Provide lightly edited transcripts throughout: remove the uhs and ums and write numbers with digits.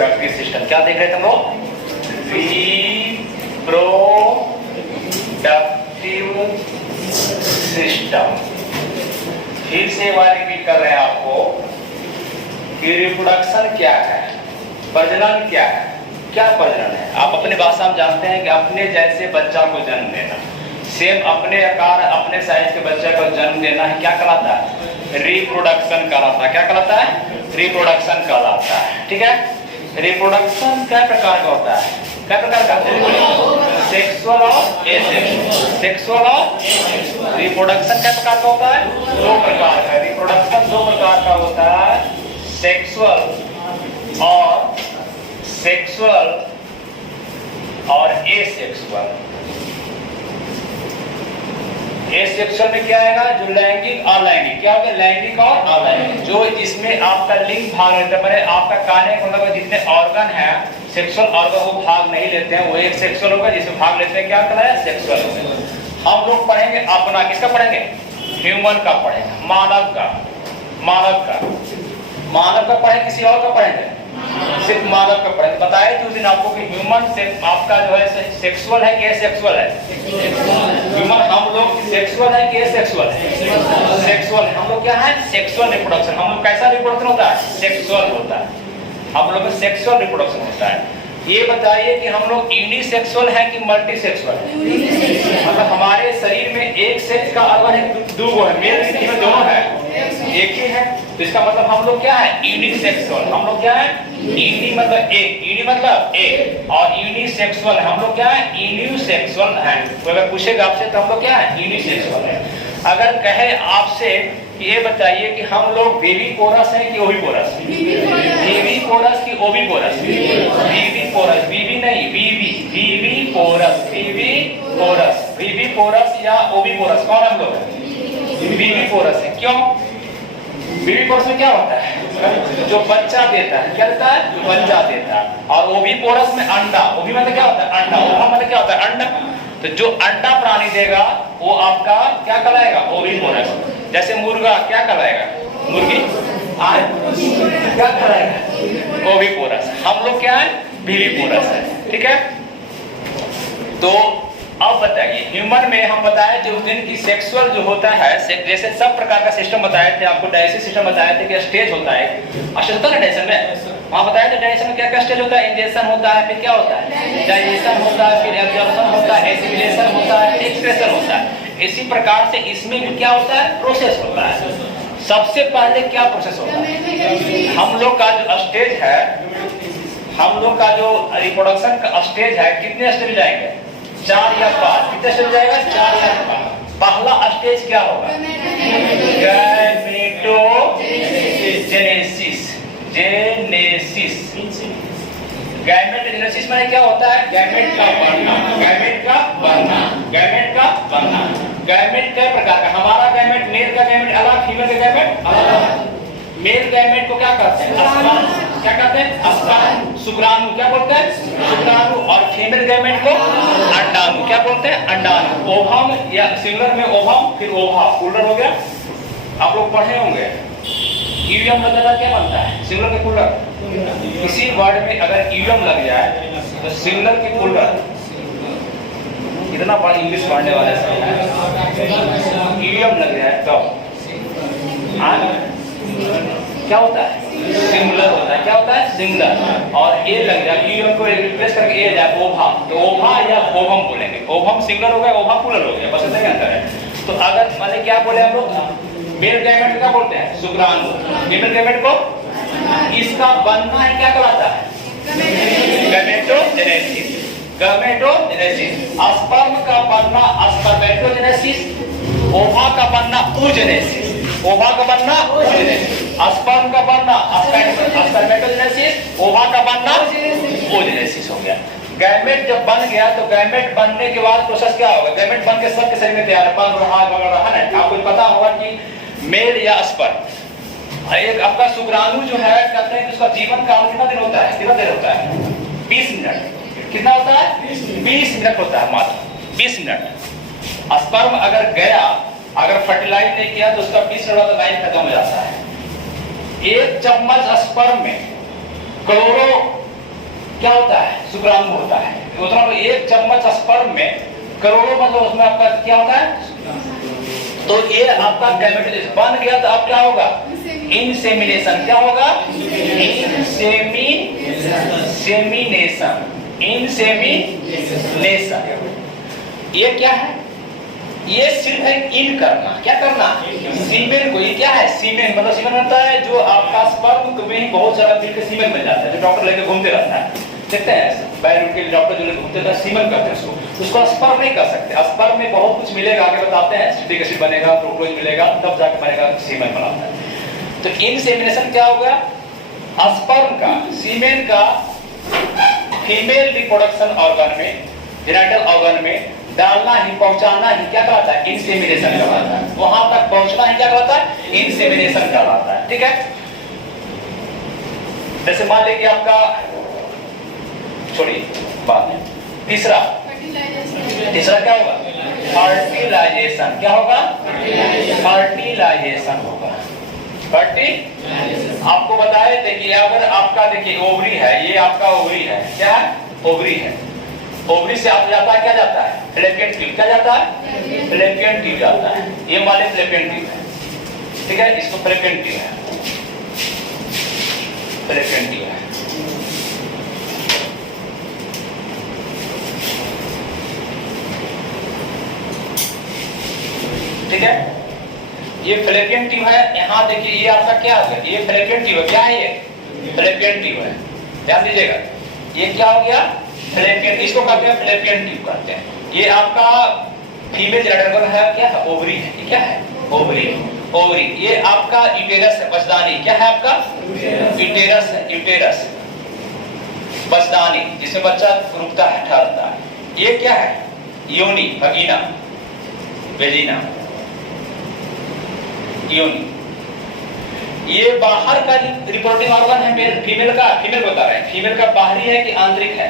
Reproductive system. क्या देख रहे थे हम लोग? Reproductive system. फिर से एक बार रिपीट कर रहे हैं आपको कि रिप्रोडक्शन क्या है, प्रजनन क्या है। क्या प्रजनन है? आप अपने भाषा में जानते हैं कि अपने जैसे बच्चा को जन्म देना, सेम अपने आकार अपने साइज के बच्चे को जन्म देना है, क्या कहलाता है? रिप्रोडक्शन कहलाता है। क्या कहलाता है? रिप्रोडक्शन कहलाता है। ठीक है। रिप्रोडक्शन क्या प्रकार का होता है? क्या प्रकार का? सेक्सुअल और एसेक्सुअल। सेक्सुअल और रिप्रोडक्शन क्या प्रकार का होता है? दो प्रकार का। रिप्रोडक्शन दो प्रकार का होता है, सेक्सुअल और एसेक्सुअल। एसेक्सुअल में क्या आएगा? जो लैंगिक अलैंगिक। क्या होगा? लैंगिक और अलैंगिक। जो जिसमें आपका लिंग भाग लेता है, मैंने आपका कहने का मतलब जितने ऑर्गन है सेक्सुअल ऑर्गन वो भाग नहीं लेते हैं, वो एक सेक्सुअल होगा। जिसमें भाग लेते हैं क्या कहलाया? सेक्सुअल। हम लोग पढ़ेंगे अपना, किसका पढ़ेंगे? ह्यूमन का पढ़ेंगे, मानव का पढ़ेंगे, किसी और का पढ़ेंगे? सिर्फ मानव का पढ़ेंगे। बताए थे उस दिन आपको कि ह्यूमन से आपका जो है सेक्सुअल है कि एसेक्सुअल है? ह्यूमन हम लोग सेक्सुअल है कि एसेक्सुअल है? सेक्सुअल। हम लोग क्या है? Sexual reproduction. हम लोग कैसा रिप्रोडक्शन होता है? सेक्सुअल होता है। हम लोग में सेक्सुअल रिप्रोडक्शन होता है। ये बताइए कि हम लोग यूनिसेक्सुअल है कि मल्टीसेक्सुअल है? मतलब हमारे शरीर में एक सेक्स का ऑर्गन है, दो है, मेल फीमेल दोनों है, एक ही है। तो इसका मतलब हम लोग क्या है? यूनिसेक्सुअल। हम लोग क्या है? यूनि मतलब एक, यूनि मतलब एक, और यूनिसेक्सुअल हम लोग क्या है? यूनिसेक्सुअल है। तो अगर पूछेगा आपसे तो हम लोग क्या है? यूनिसेक्सुअल है। अगर कहे आपसे ये बताइए कि हम लोग बेबी पोरस हैं कि ओविपोरस? बेबी पोरस कि ओविपोरस? Viviparous. बीबी नहीं, बीबी, viviparous, viviparous, viviparous या ओविपोरस। कौन हम लोग? बीबी पोरस है। क्यों? बीबी पोरस में क्या होता है? जो बच्चा देता है। क्या देता है? जो बच्चा देता है। और ओविपोरस में अंडा। ओवी मतलब क्या होता है? अंडा। ओवा मतलब क्या होता है? अंडा। तो जो अंडा प्राणी देगा वो आपका क्या कहलाएगा? ओविपोरस। जैसे मुर्गा क्या कहलाएगा? मुर्गी। क्या कहलाएगा? ओविपोरस। हम लोग क्या है? विविपोरस है। ठीक है। तो अब बताइए ह्यूमन में हम बताए थे उस दिन की सेक्सुअल जो होता है, जैसे सब प्रकार का सिस्टम बताए थे आपको, डाइजेस्टिव सिस्टम बताए थे कि स्टेज होता है, स्टेज होता है ना डाइजेशन में। वहां बताया था डाइजेशन में क्या क्या स्टेज होता है? इंजेक्शन होता है, फिर क्या होता है? डाइजेशन होता है, फिर एब्जॉर्प्शन होता है, एसिमिलेशन होता है, एक्सक्रेशन होता है। इसी प्रकार से इसमें भी क्या होता है? प्रोसेस होता है। सबसे पहले क्या प्रोसेस होता है? हम लोग का जो स्टेज है, हम लोग का जो रिप्रोडक्शन का स्टेज है, कितने स्टेज जाएंगे? 4 या 5। कितने स्टेज जाएगा? 4 या 5। पहला स्टेज क्या होगा? गैमेटोजेनेसिस। गैमेटोजेनेसिस माने क्या होता है? गैमेट का बनना। गैमेट का बनना। गैमेट का बनना। गैमेट कई प्रकार का। हमारा गैमेट, मेल का गैमेट अलग, फीमेल का गैमेट अलग। मेल गैमेट को क्या कहते हैं? स्पर्म। क्या कहते हैं? स्पर्म। शुक्राणु क्या बोलते हैं? शुक्राणु। और फीमेल गैमेट को अंडाणु क्या बोलते हैं? अंडाणु। ओवम या सिंगुलर में ओवम, फिर ओवा, प्लूरल हो गया। आप लोग पढ़े होंगे ईवियम लगता क्या बनता है? सिंगुलर के प्लूरल। किसी वर्ड में अगर ईवियम लग जाए तो सिंगुलर के प्लूरल। इतना बड़ा इंग्लिश पढ़ने वाले सब ईवियम लग जाए तो क्या होता है? सिंगुलर होता है। क्या होता है? सिंगुलर। और ए लग जाए, ईवियम को रिप्लेस करके ए जाए ओभा, तो ओभा या ओभम बोलेंगे। ओभम सिंगुलर हो गया, ओभा प्लूरल हो गया, बस इतना ही अंतर है। तो अगर माने क्या बोले हम लोग? मेल गैमेट क्या बोलते हैं? शुक्राणु। फीमेल गैमेट को इसका बनना है क्या कहलाता है? गैमेटोजेनेसिस। गैमेटोजेनेसिस। स्पर्म का बनना स्पर्मेटोजेनेसिस। ओवा का बनना oogenesis। ओवा का बनना oogenesis। स्पर्म का बनना स्पर्मेटोजेनेसिस। ओवा का बनना oogenesis हो गया। गैमेट जब बन गया तो गैमेट बनने के बाद प्रोसेस क्या होगा? गैमेट बन के सबके शरीर में तैयार है, पंख रहा है। आपको पता होगा कि मेल या स्पर्म, एक आपका शुक्राणु जो है कहते हैं कि उसका जीवन काल कितना दिन होता है? कितना देर होता है? 20 मिनट। कितना होता है? 20 मिनट होता है, मात्र 20 मिनट। स्पर्म अगर गया, अगर फर्टिलाइज नहीं किया तो उसका 20 मिनट बाद लाइफ खत्म हो जाता है। 1 चम्मच स्पर्म में क्या होता है, शुक्राणु होता है। उतना एक चम्मच स्पर्म में करोड़ों मतलब उसमें आपका क्या होता है, तो ये आपका गैमेटोजेनेसिस बन गया तो अब क्या होगा, इंसेमिनेशन। क्या होगा, इंसेमिनेशन। ये क्या है, ये सिर्फ है इन करना, क्या करना, सीमेन को। ये क्या है, सीमेन मतलब सीमेन होता है जो आपका स्पर्म में ही बहुत सारा मिलकर सीमेन मिल जाता है, जो डॉक्टर लेके घूमते रहता है, देखते हैं बैरून के डॉक्टर जो लेके घूमते हैं सीमेन करते हैं उसको स्पर्म नहीं कर सकते। स्पर्म में बहुत कुछ मिलेगा, आगे बताते हैं, सिट्रिक एसिड बनेगा, प्रोटोज मिलेगा, तब जाके बनेगा सीमेन बनाता है। तो इंसेमिनेशन क्या होगा, स्पर्म का, सीमेन का फीमेल रिप्रोडक्शन ऑर्गन में, जेनिटल ऑर्गन में डालना ही, पहुंचाना ही क्या कहलाता है, इंसेमिनेशन कहलाता है। वहां तक पहुंचना ही क्या कहलाता है, इंसेमिनेशन कहलाता है। ठीक है, जैसे मान लीजिए आपका, छोड़िए बाद में, तीसरा क्या होगा, फर्टिलाइजेशन। क्या होगा, फर्टिलाइजेशन होगा। आपको बताए थे कि अगर आपका देखिए ओवरी है, ये आपका ओवरी है, क्या है, ओवरी है। ओवरी से आप जाता है, क्या जाता है, फैलोपियन ट्यूब। क्या जाता है, फैलोपियन ट्यूब जाता है। ये वाले फैलोपियन ट्यूब है, ठीक है, इसको फैलोपियन ट्यूब है, फैलोपियन ट्यूब है। ठीक है, ये फैलोपियन ट्यूब है। यहाँ देखिए ये आपका क्या है, ये फैलोपियन ट्यूब है। क्या है, ये फैलोपियन ट्यूब है, ध्यान दीजिएगा। ये क्या हो गया, फैलोपियन, इसको कहते हैं फैलोपियन ट्यूब कहते हैं। ये आपका फीमेल जेनिटल है, क्या है, ओवरी है। ये क्या है, ओवरी। ये आपका यूटेरस है, बचदानी। क्या है आपका, यूटेरस है, यूटेरस बचदानी, जिसमें बच्चा रुकता है, ठहरता है। ये क्या है, योनि, वगीना, वेजिना, योनि। ये बाहर का रिप्रोडक्टिव ऑर्गन है फीमेल का, फीमेल बता रहे हैं, फीमेल का बाहरी है कि आंतरिक है।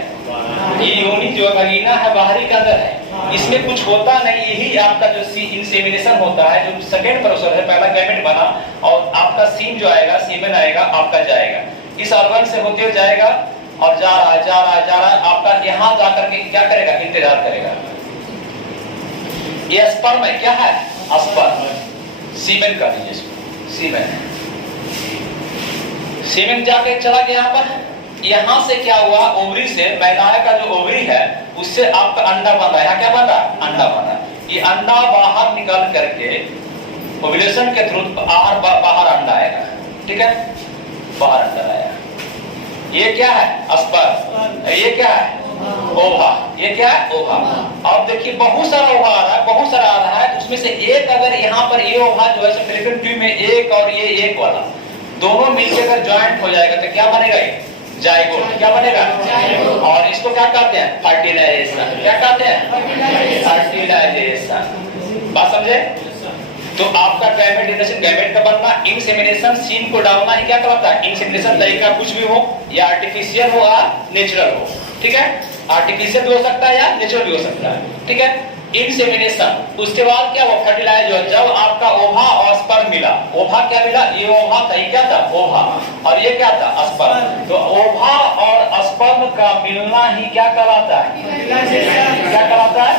ये योनि जो वगीना है बाहरी का अंदर है, इसमें कुछ होता नहीं। यही आपका जो इंसेमिनेशन होता है, जो सेकेंड प्रोसेस है, पहला गैमेट बना और आपका सीम जो आएगा, सीमेन आएगा, आपका जाएगा, इस ऑर्गन से होते हुए जाएगा और जा रहा है आपका, यहाँ जाकर के क्या करेगा, इंतजार करेगा। ये स्पर्म है, क्या है, स्पर्म, सीमेन का लीजिए, सीमेन है। सीमेन जाके चला गया यहाँ पर, यहाँ से क्या हुआ, ओवरी से, महिला का जो ओवरी है उससे आपका अंडा बंधा। यहाँ क्या बंधा, अंडा बंधा। ये अंडा बाहर निकल करके ओव्यूलेशन के थ्रू बाहर अंडा आएगा। ठीक है, बाहर अंडा आएगा। ये क्या है, स्पर्म। ये क्या है, ओवा। ये क्या है, ओवा। अब देखिए बहुत सारा ओवा आ रहा है, बहुत सारा आ रहा है, उसमें से एक अगर यहाँ पर ये ओवा जो है फैलोपियन ट्यूब में एक और ये एक वाला दोनों मिलकर अगर ज्वाइंट हो जाएगा तो क्या बनेगा, ये जाइगोट। क्या बनेगा, और इसको क्या कहते हैं, फर्टिलाइजेशन। क्या कहते हैं, फर्टिलाइजेशन। बात समझे। तो आपका गैमेट का बनना, इंसेमिनेशन, सीम को डालना ही क्या कहलाता है, इंसेमिनेशन। तरीका कुछ भी हो, या आर्टिफिशियल हो या नेचुरल हो। ठीक है, आर्टिफिशियल भी हो सकता है या नेचुरल भी हो सकता है। ठीक है, इंसेमिनेशन। उसके बाद क्या हुआ, फर्टिलाइज हुआ, जब आपका ओवा और स्पर्म मिला। ओवा क्या मिला, ये ओवा था, ये क्या था, ओवा, और ये क्या था, स्पर्म। तो ओवा और स्पर्म का मिलना ही क्या कहलाता है, क्या कहलाता है,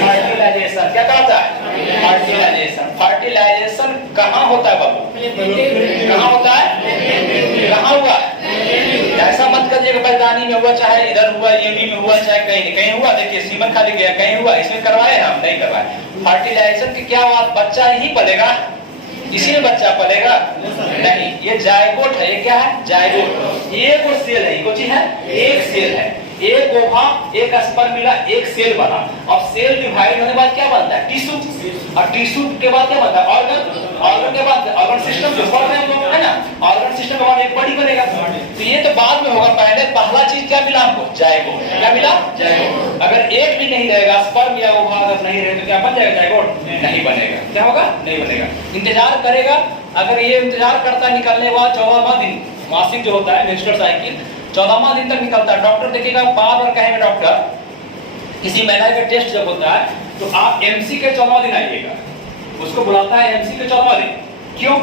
फर्टिलाइजेशन। क्या कहलाता है, फर्टिलाइजेशन। फर्टिलाइजेशन कहाँ होता है बाबू, कहाँ होता है, कहाँ हुआ, ऐसा मत करिए कि बचदानी में हुआ, चाहे इधर हुआ, यूनी में हुआ, चाहे कहीं कहीं हुआ। देखिए सीमन खाली गया, कहीं हुआ, इसमें करवाए हम नहीं करवाए। फर्टिलाइजेशन की क्या हुआ, बच्चा ही पलेगा, इसी में बच्चा पलेगा नहीं। ये जायगोट है, ये क्या है, जायगोट। एक वो सेल है, कुछ है, एक सेल है, एक ओवा, एक स्पर्म मिला, एक सेल बना। और सेल डिवाइड होने के बाद क्या बनता है, टिश्यू। और टिश्यू के बाद क्या बनता है, ऑर्गन। ऑर्गन के बाद ऑर्गन सिस्टम जो पढ़ रहे हैं लोग, है ना, ऑर्गन सिस्टम के बाद एक बॉडी बनेगा। तो ये तो बाद में होगा, पहले पहला चीज क्या मिला हमको, जायगोट। क्या मिला, जायगोट। अगर एक भी नहीं रहेगा, स्पर्म या ओवा अगर नहीं रहे तो क्या बन जाएगा, जायगोट नहीं बनेगा। क्या होगा, नहीं बनेगा। इंतजार करेगा, अगर ये इंतजार करता है, निकलने के बाद 14वां दिन मासिक जो होता है, मेंस्ट्रुअल साइकिल 14वां दिन तक निकलता है। डॉक्टर देखिएगा, बार बार कहेंगे डॉक्टर, किसी महिला का टेस्ट जब होता है तो आप एमसी के 14वां दिन आइएगा, उसको बुलाता है एमसी के 14वां दिन। क्यों,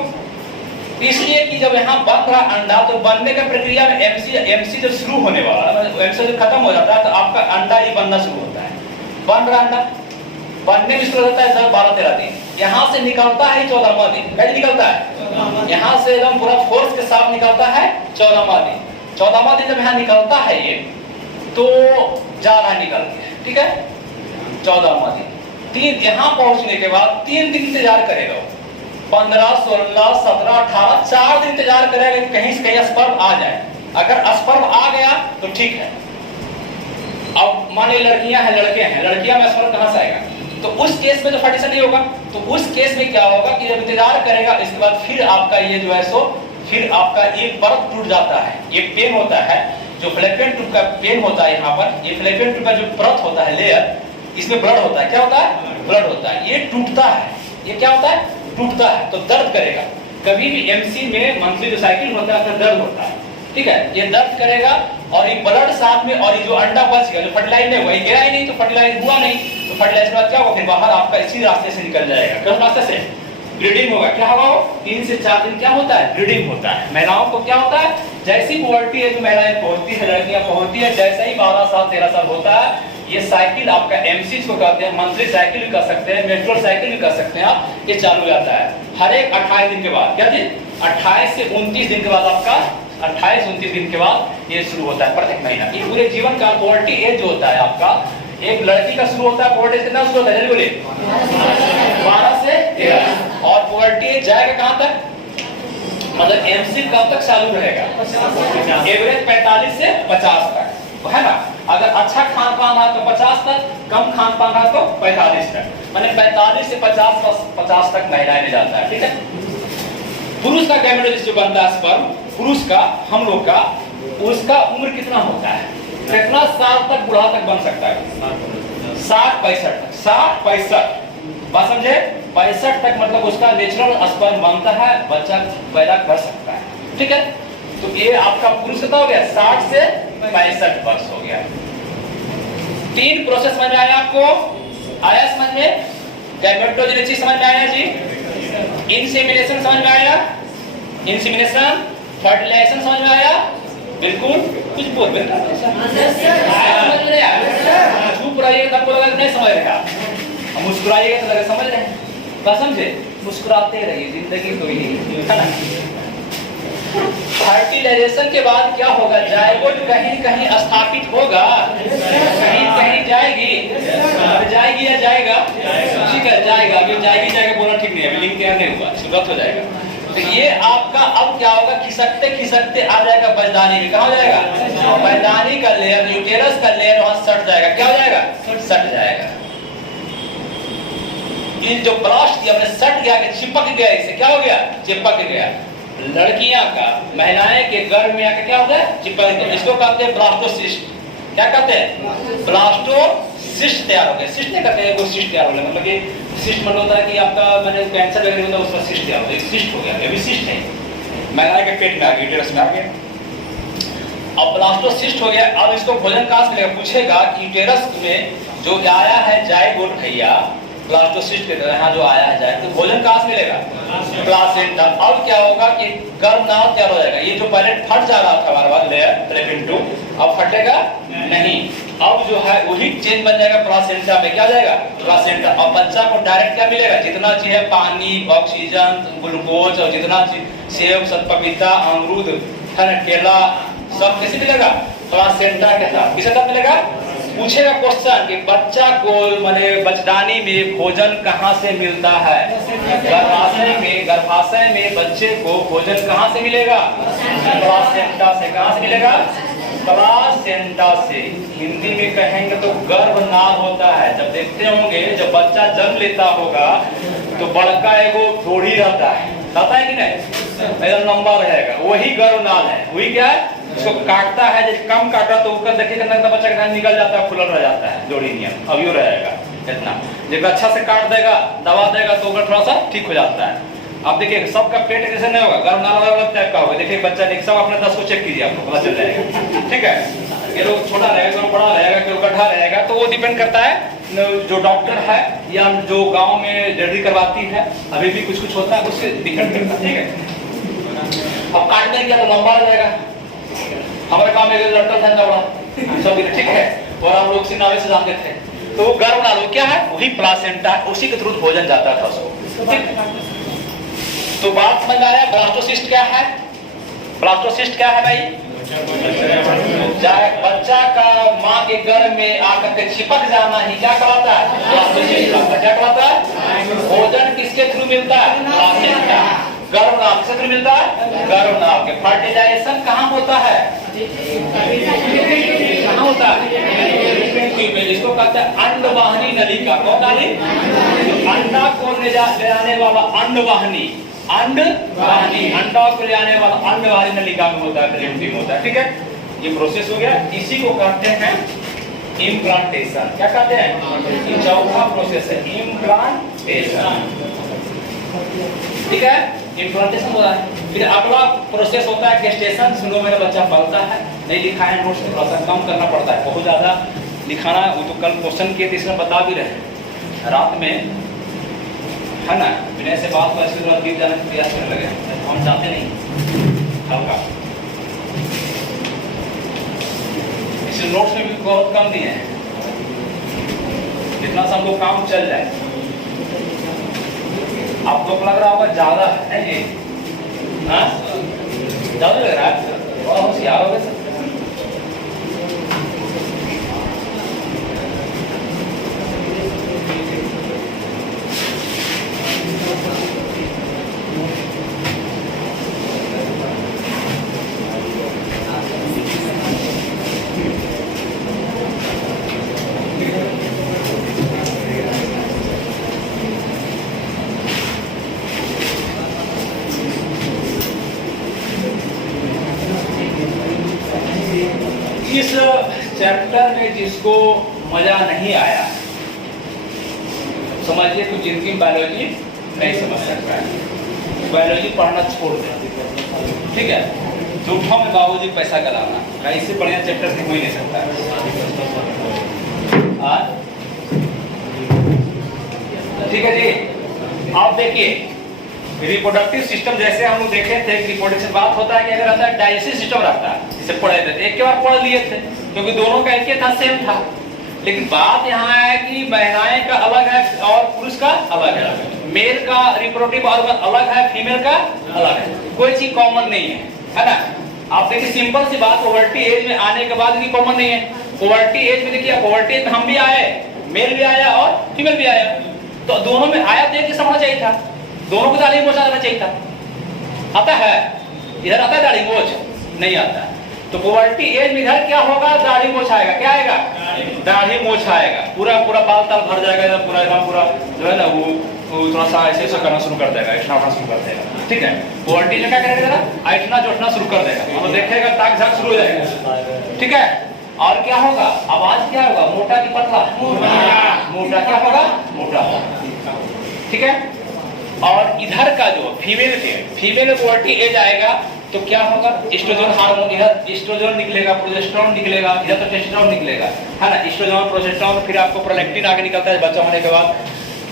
इसलिए कि जब यहाँ बन रहा अंडा तो बनने का प्रक्रिया में एमसी जब शुरू होने वाला, एमसी जब खत्म हो जाता है तो आपका अंडा ही बनना शुरू होता है। बन रहा अंडा बनने में शुरू होता है जब 12-13 दिन, यहाँ से निकलता है 14वां दिन। कैसे निकलता है? यहाँ से एकदम पूरा फोर्स के साथ निकलता है 14वां दिन। 14वां दिन जब यहाँ निकलता है ये तो जा रहा है निकल के, ठीक है। 14वां दिन तीन यहाँ पहुंचने के बाद 3 दिन इंतजार करेगा, 15, 16, 17, 18 4 दिन इंतजार करेगा कि कहीं से कहीं स्पर्म आ जाए। अगर स्पर्म आ गया तो ठीक है। अब माने लड़कियां हैं लड़के हैं, लड़कियां में स्पर्म कहां से आएगा? तो उस केस में जो फर्टिलाइजेशन नहीं होगा तो उस केस में क्या होगा कि जब इंतजार करेगा इसके बाद फिर आपका ये जो है सो फिर आपका ये परत टूट जाता है। ये पेन होता है जो फ्लैपियन ट्यूब का पेन होता है, यहाँ पर ये फ्लैपियन ट्यूब का जो परत होता है लेयर, इसमें ब्लड होता है। क्या होता है? ब्लड होता है। ये टूटता है, ये क्या होता है? टूटता है तो दर्द करेगा। कभी भी एमसी में मंथली जो साइकिल होता है तो दर्द होता है, ठीक है। ये दर्द करेगा और ये ब्लड साथ में और ये जो अंडा बच गया जो फर्टिलाइज नहीं हुआ, ये गिरा ही नहीं तो फर्टिलाइज हुआ नहीं, तो फर्टिलाइज के बाद क्या होगा? फिर बाहर आपका इसी रास्ते से निकल जाएगा। किस रास्ते से? ब्रीडिंग होगा। क्या होगा? 3 से 4 दिन क्या होता है? ब्रीडिंग होता है। महिलाओं को क्या होता है? जैसी पुबर्टी है जो महिलाएं पहुंचती है, लड़कियां पहुंचती है, जैसे ही 12 साल 13 साल होता है ये साइकिल आपका एमसी को कहते हैं, मंथली साइकिल भी कर सकते हैं, मेंस्ट्रुअल साइकिल भी कर सकते हैं आप, ये चालू हो जाता है हर एक 28 दिन के बाद। क्या चीज? 28 से 29 दिन के बाद आपका 28-29 दिन के बाद ये शुरू होता है प्रत्येक महीना। ये पूरे जीवन का पुबर्टी एज जो होता है आपका, एक लड़की का शुरू होता है पुबर्टी कितना शुरू होता है जल्दी बोलिए? 12 से 13। और पुबर्टी एज जाएगा कहां तक? मतलब एमसी कब तक चालू रहेगा? एवरेज 45 से 50 तक, है ना। अगर अच्छा खान पान है तो 50 तक, कम खान पान है तो 45 तक, माने 45 से 50 तक महिलाएं में जाता है, ठीक है। पुरुष का गैमेटोजेनेसिस जो बनता है स्पर्म, पुरुष का हम लोग का, उसका उम्र कितना होता है? कितना साल तक बुढ़ा तक बन सकता है? 60-65 तक। 60-65 बात समझे? 65 तक मतलब उसका नेचुरल स्पर्म बनता है, बच्चा पैदा कर सकता है, ठीक है। तो ये आपका पुरुष कितना हो गया? 60 से 65 वर्ष हो गया। 3 प्रोसेस समझ में आया आपको? आया समझ में? गैमेटोजेनेसिस समझ में आया जी? इंसेमिनेशन समझ में आया? इंसेमिनेशन, फर्टिलाइजेशन समझ में आया? बिल्कुल। कुछ बोल बेटा समझ में नहीं आया? चुप रहिए तब को लगा नहीं समझ रहा, मुस्कुराइएगा तो लगे समझ रहे हैं। क्या समझे? मुस्कुराते रहिए, जिंदगी तो यही है ना। फर्टिलाइजेशन के बाद क्या होगा? जायगोट कहीं कहीं स्थापित होगा, कहीं कहीं जाएगी, जाएगी या जाएगा? ठीक है जाएगा। अभी जाएगी जाएगा बोलना ठीक नहीं है, अभी लिंक तैयार नहीं हुआ, गलत हो जाएगा। तो ये आपका अब क्या होगा? खिसकते खिसकते आ जाएगा बजदानी में। कहाँ हो जाएगा? बजदानी का लेयर, यूटेरस का लेयर वहां सट जाएगा। क्या हो जाएगा? सट जाएगा। ये जो ब्लास्ट किया हमने सट गया, चिपक गया, इसे क्या हो गया? चिपक गया। लड़कियां का महिलाएं के गर्भ में आके क्या होता है? चिपक गया। इसको कहते हैं ब्लास्टोसिस्ट। क्या कहते हैं? ब्लास्टोसिस्ट तैयार हो गया। सिस्ट नहीं कहते हैं, कोई सिस्ट तैयार हो गया, मतलब कि सिस्ट मतलब होता है कि आपका मैंने कैंसर वगैरह होता है उसका सिस्ट तैयार हो गया, सिस्ट हो गया। अभी सिस्ट है महिला के पेट में आ गया, यूटेरस में आ गया। अब ब्लास्टोसिस्ट हो गया। अब इसको भोजन कहाँ से मिलेगा? पूछेगा कि यूटेरस में जो आया है जायगोट भैया, ब्लास्टोसिस्ट के यहाँ जो आया है जाए तो भोजन कहाँ से मिलेगा? प्लासेंटा। अब क्या होगा कि गर्भनाल तैयार हो जाएगा। ये जो पहले फट जा रहा था बार बार लेयर फ्लैपियन ट्यूब, अब फटेगा नहीं। अब जो है वही चेंज बन जाएगा प्लासेंटा में। क्या जाएगा? प्लासेंटा। और बच्चा को डायरेक्ट क्या मिलेगा? जितना चीज है पानी, ऑक्सीजन, ग्लूकोज और जितना सेब, पपीता, अमरूद, केला सब कैसे मिलेगा? प्लासेंटा के साथ। किसके साथ मिलेगा? पूछेगा क्वेश्चन कि बच्चा को माने बचदानी में भोजन कहाँ से मिलता है? गर्भाशय में बच्चे को भोजन कहाँ से मिलेगा? प्लासेंटा से। कहाँ से मिलेगा? प्लासेंटा से। हिंदी में कहेंगे तो गर्भनाल होता है। जब देखते होंगे जब बच्चा जन्म लेता होगा तो बड़का एगो थोड़ी रहता है कि नहीं? एकदम लंबा रहेगा, वही गर्भनाल है। वही क्या है? उसको काटता है, जब कम काटा तो ऊपर देखिए कितना बच्चा का निकल जाता है, फुलल रह जाता है, जोड़ी नियम अभी रहेगा इतना। जब अच्छा से काट देगा, दवा देगा तो ऊपर थोड़ा सा ठीक हो जाता है। अब देखिए सबका पेट जैसे नहीं होगा, गर्भनाल अलग टाइप का होगा। देखिए बच्चा देख सब अपने 10 को चेक कीजिए, आपको पता चल जाएगा, ठीक है। ये लोग छोटा रहेगा, कोई बड़ा रहेगा, कोई गड्ढा रहेगा, तो वो डिपेंड करता है जो डॉक्टर है या जो गाँव में डिलीवरी करवाती है, अभी भी कुछ कुछ होता है, उससे डिपेंड करता है, ठीक है। अब काटने क्या तो लंबा हो जाएगा, हमारे काम में लड़का ठंडा बड़ा सब ठीक है, और हम लोग सिनावे से जानते थे। तो वो गर्भ नाली क्या है, वही प्लासेंटा, उसी के थ्रू भोजन जाता था उसको, ठीक। तो बात समझ आया। ब्लास्टोसिस्ट क्या है, ब्लास्टोसिस्ट क्या है भाई, बच्चा का माँ के गर्भ में आकर के चिपक जाना ही क्या कहलाता है, ब्लास्टोसिस्ट। क्या कहलाता है, भोजन किसके थ्रू मिलता है, प्लासेंटा, गर्भनाल किसके थ्रू मिलता है, गर्भनाल के। फर्टिलाइजेशन कहाँ होता है, कहाँ होता है, इसको कहते हैं अंडवाहिनी नलिका। कौन नाली, अंडा को ले जाने वाला अंडवाहिनी, अंडवाहिनी, अंडा को ले आने वाला अंडवाहिनी नलिका में होता है, ग्रेविटी में होता है, ठीक है। ये प्रोसेस हो गया, इसी को कहते हैं इम्प्लांटेशन। क्या कहते हैं, ये चौथा प्रोसेस है इम्प्लांटेशन, ठीक है, इम्प्लांटेशन हो रहा है। फिर अगला प्रोसेस होता है गेस्टेशन। सुनो मेरा बच्चा पलता है, नहीं लिखा है नोट्स में, थोड़ा सा कम करना पड़ता है, बहुत ज्यादा लिखाना। वो तो कल क्वेश्चन किए थे, इसमें बता भी रहे रात में, है ना, विनय से बात हुआ, इसके बाद गिर जाने का प्रयास करने लगे, हम चाहते नहीं हल्का। इसे नोट्स में भी बहुत कम दिए हैं, जितना सा हमको काम चल जाए। आपको लग रहा होगा ज्यादा है ये, हाँ ज्यादा लग रहा है, बहुत होशियार हो गए। इस चैप्टर में जिसको मजा नहीं आया समझिए तो जिंदगी में बायोलॉजी नहीं समझ सकता है, बायोलॉजी पढ़ना छोड़ दे, ठीक है। झूठों में बाबूजी पैसा गलाना, इससे बढ़िया चैप्टर से हो ही नहीं सकता है, ठीक है जी। आप देखिए रिप्रोडक्टिव सिस्टम, जैसे हम लोग देखे थे, रिप्रोडक्टिव बात होता है कि अगर आता है डाइजेस्टिव सिस्टम रहता है, जिसे पढ़े थे एक के बार पढ़ लिए थे, क्योंकि दोनों का एक ही था, सेम था। लेकिन बात यहाँ है कि महिलाएं का अलग है और पुरुष का अलग है, मेल का रिप्रोडक्टिव ऑर्गन अलग है, फीमेल का अलग है, कोई चीज कॉमन नहीं है ना। आप देखिए सिंपल सी बात, पोवर्टी एज में आने के बाद भी कॉमन नहीं है। पोवर्टी एज में देखिए, पोवर्टी एज में हम भी आए, मेल भी आया और फीमेल भी आया, तो दोनों में आया देख के समझना चाहिए था, दोनों को दाढ़ी मोछ आना चाहिए था। आता है इधर, आता है दाढ़ी मोछ नहीं आता। तो पुबर्टी एज में इधर क्या होगा, दाढ़ी मोछ आएगा, क्या आएगा, दाढ़ी मोछ आएगा, पूरा पूरा बाल ताल भर जाएगा, पूरा एकदम पूरा जो है ना वो थोड़ा सा ऐसे ऐसे करना शुरू कर देगा, ऐठना उठना शुरू कर देगा, ठीक है। पुबर्टी में क्या करेगा ना, ऐठना जोठना शुरू कर देगा, तो देखेगा ताक झाक शुरू हो जाएगा, ठीक है। और क्या होगा, आवाज क्या होगा, मोटा की पतला, मोटा क्या होगा, मोटा, ठीक है। और इधर का जो फीमेल पुबर्टी एज आएगा तो क्या होगा, एस्ट्रोजन हार्मोन, इधर एस्ट्रोजन निकलेगा, प्रोजेस्टेरोन निकलेगा, इधर तो टेस्टोस्टेरोन निकलेगा, है ना। एस्ट्रोजन प्रोजेस्टेरोन, फिर आपको प्रोलैक्टिन आगे निकलता है बच्चा होने के बाद।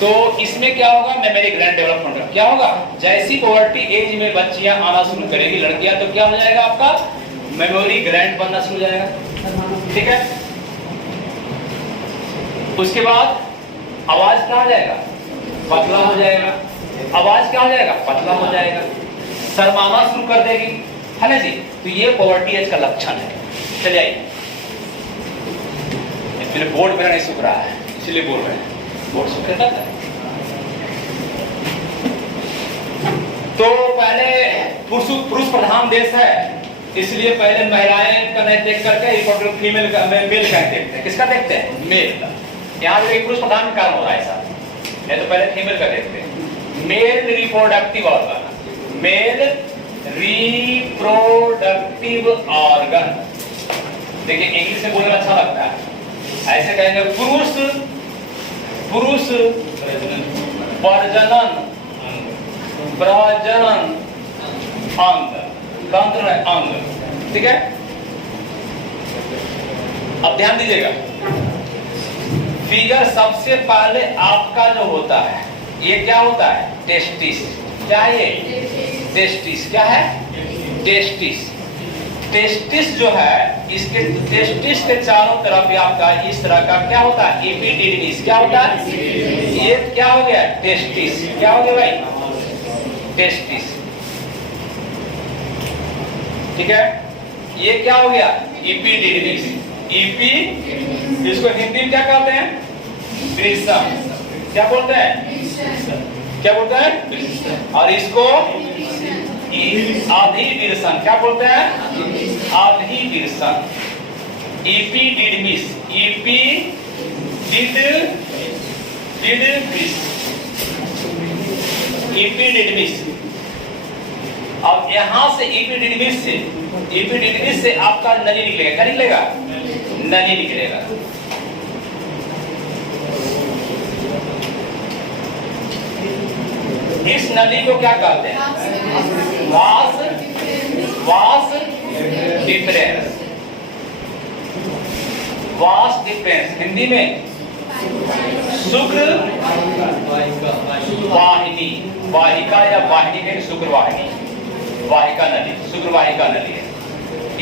तो इसमें क्या होगा, मेमोरी ग्लैंड डेवलपमेंट क्या होगा, जैसी पुबर्टी एज में बच्चियां आना शुरू करेगी लड़कियां, तो क्या हो जाएगा, आपका मेमोरी ग्लैंड बनना शुरू हो जाएगा, ठीक है। उसके बाद आवाज क्या हो जाएगा, पतला हो जाएगा, आवाज क्या हो जाएगा, पतला हो जाएगा, शर्माना शुरू कर देगी, है ना जी। तो ये पुबर्टी एज का लक्षण है। चलिए आइए, मेरे बोर्ड मेरा नहीं सूख रहा है इसलिए बोल रहे हैं, बोर्ड सूख रहा है। तो पहले पुरुष प्रधान देश है, इसलिए पहले महिलाएं का नहीं देख करके फीमेल का, मेल का देखते हैं, किसका देखते हैं, मेल का। यहाँ पे पुरुष प्रधान का कारण हो रहा है ऐसा, नहीं तो पहले फीमेल का देखते हैं। Male reproductive organ, male reproductive organ, देखिए इंग्लिश में बोलना अच्छा लगता है, ऐसे कहेंगे पुरुष प्रजनन अंग, तंत्र अंग, ठीक है। अब ध्यान दीजिएगा, फिगर सबसे पहले आपका जो होता है, ये क्या होता है, टेस्टिस, क्या है ये, टेस्टिस क्या है, टेस्टिस। टेस्टिस जो है, इसके टेस्टिस के चारों तरफ भी आपका इस तरह का क्या होता है, एपिडिडमिस। क्या होता है? ये क्या हो गया? टेस्टिस। क्या हो गया भाई? टेस्टिस। ठीक है, ये क्या हो गया? एपिडिडमिस। ईपी, इसको हिंदी में क्या कहते हैं? वृषण। क्या बोलते हैं? क्या बोलते हैं? और इसको अधिवृषण। क्या बोलते हैं? अधिवृषण। एपिडिडमिस। एपिडिडमिस। अब यहां से एपिडिडमिस से आपका नली निकलेगा। क्या निकलेगा? नली निकलेगा। इस नली को क्या कहते हैं? Vas deferens. Vas deferens Hindi में शुक्र वाहिनी। वाहिका या वाहिनी में शुक्र वाहिनी। वाहिका नली, शुक्र वाहिका नली है।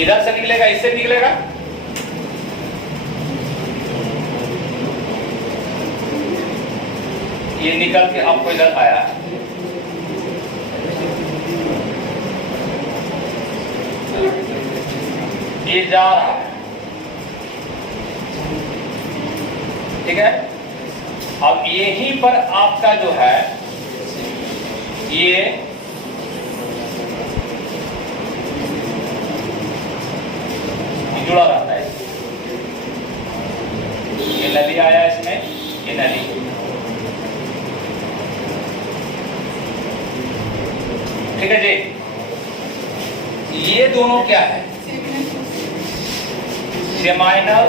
इधर से निकलेगा, इससे निकलेगा। ये निकल के आपको इधर आया, ये जा रहा है। ठीक है, अब यहीं पर आपका जो है ये जुड़ा रहता है। ये नली आया इसमें, ये नली। ठीक है जी, ये दोनों क्या है? Seminal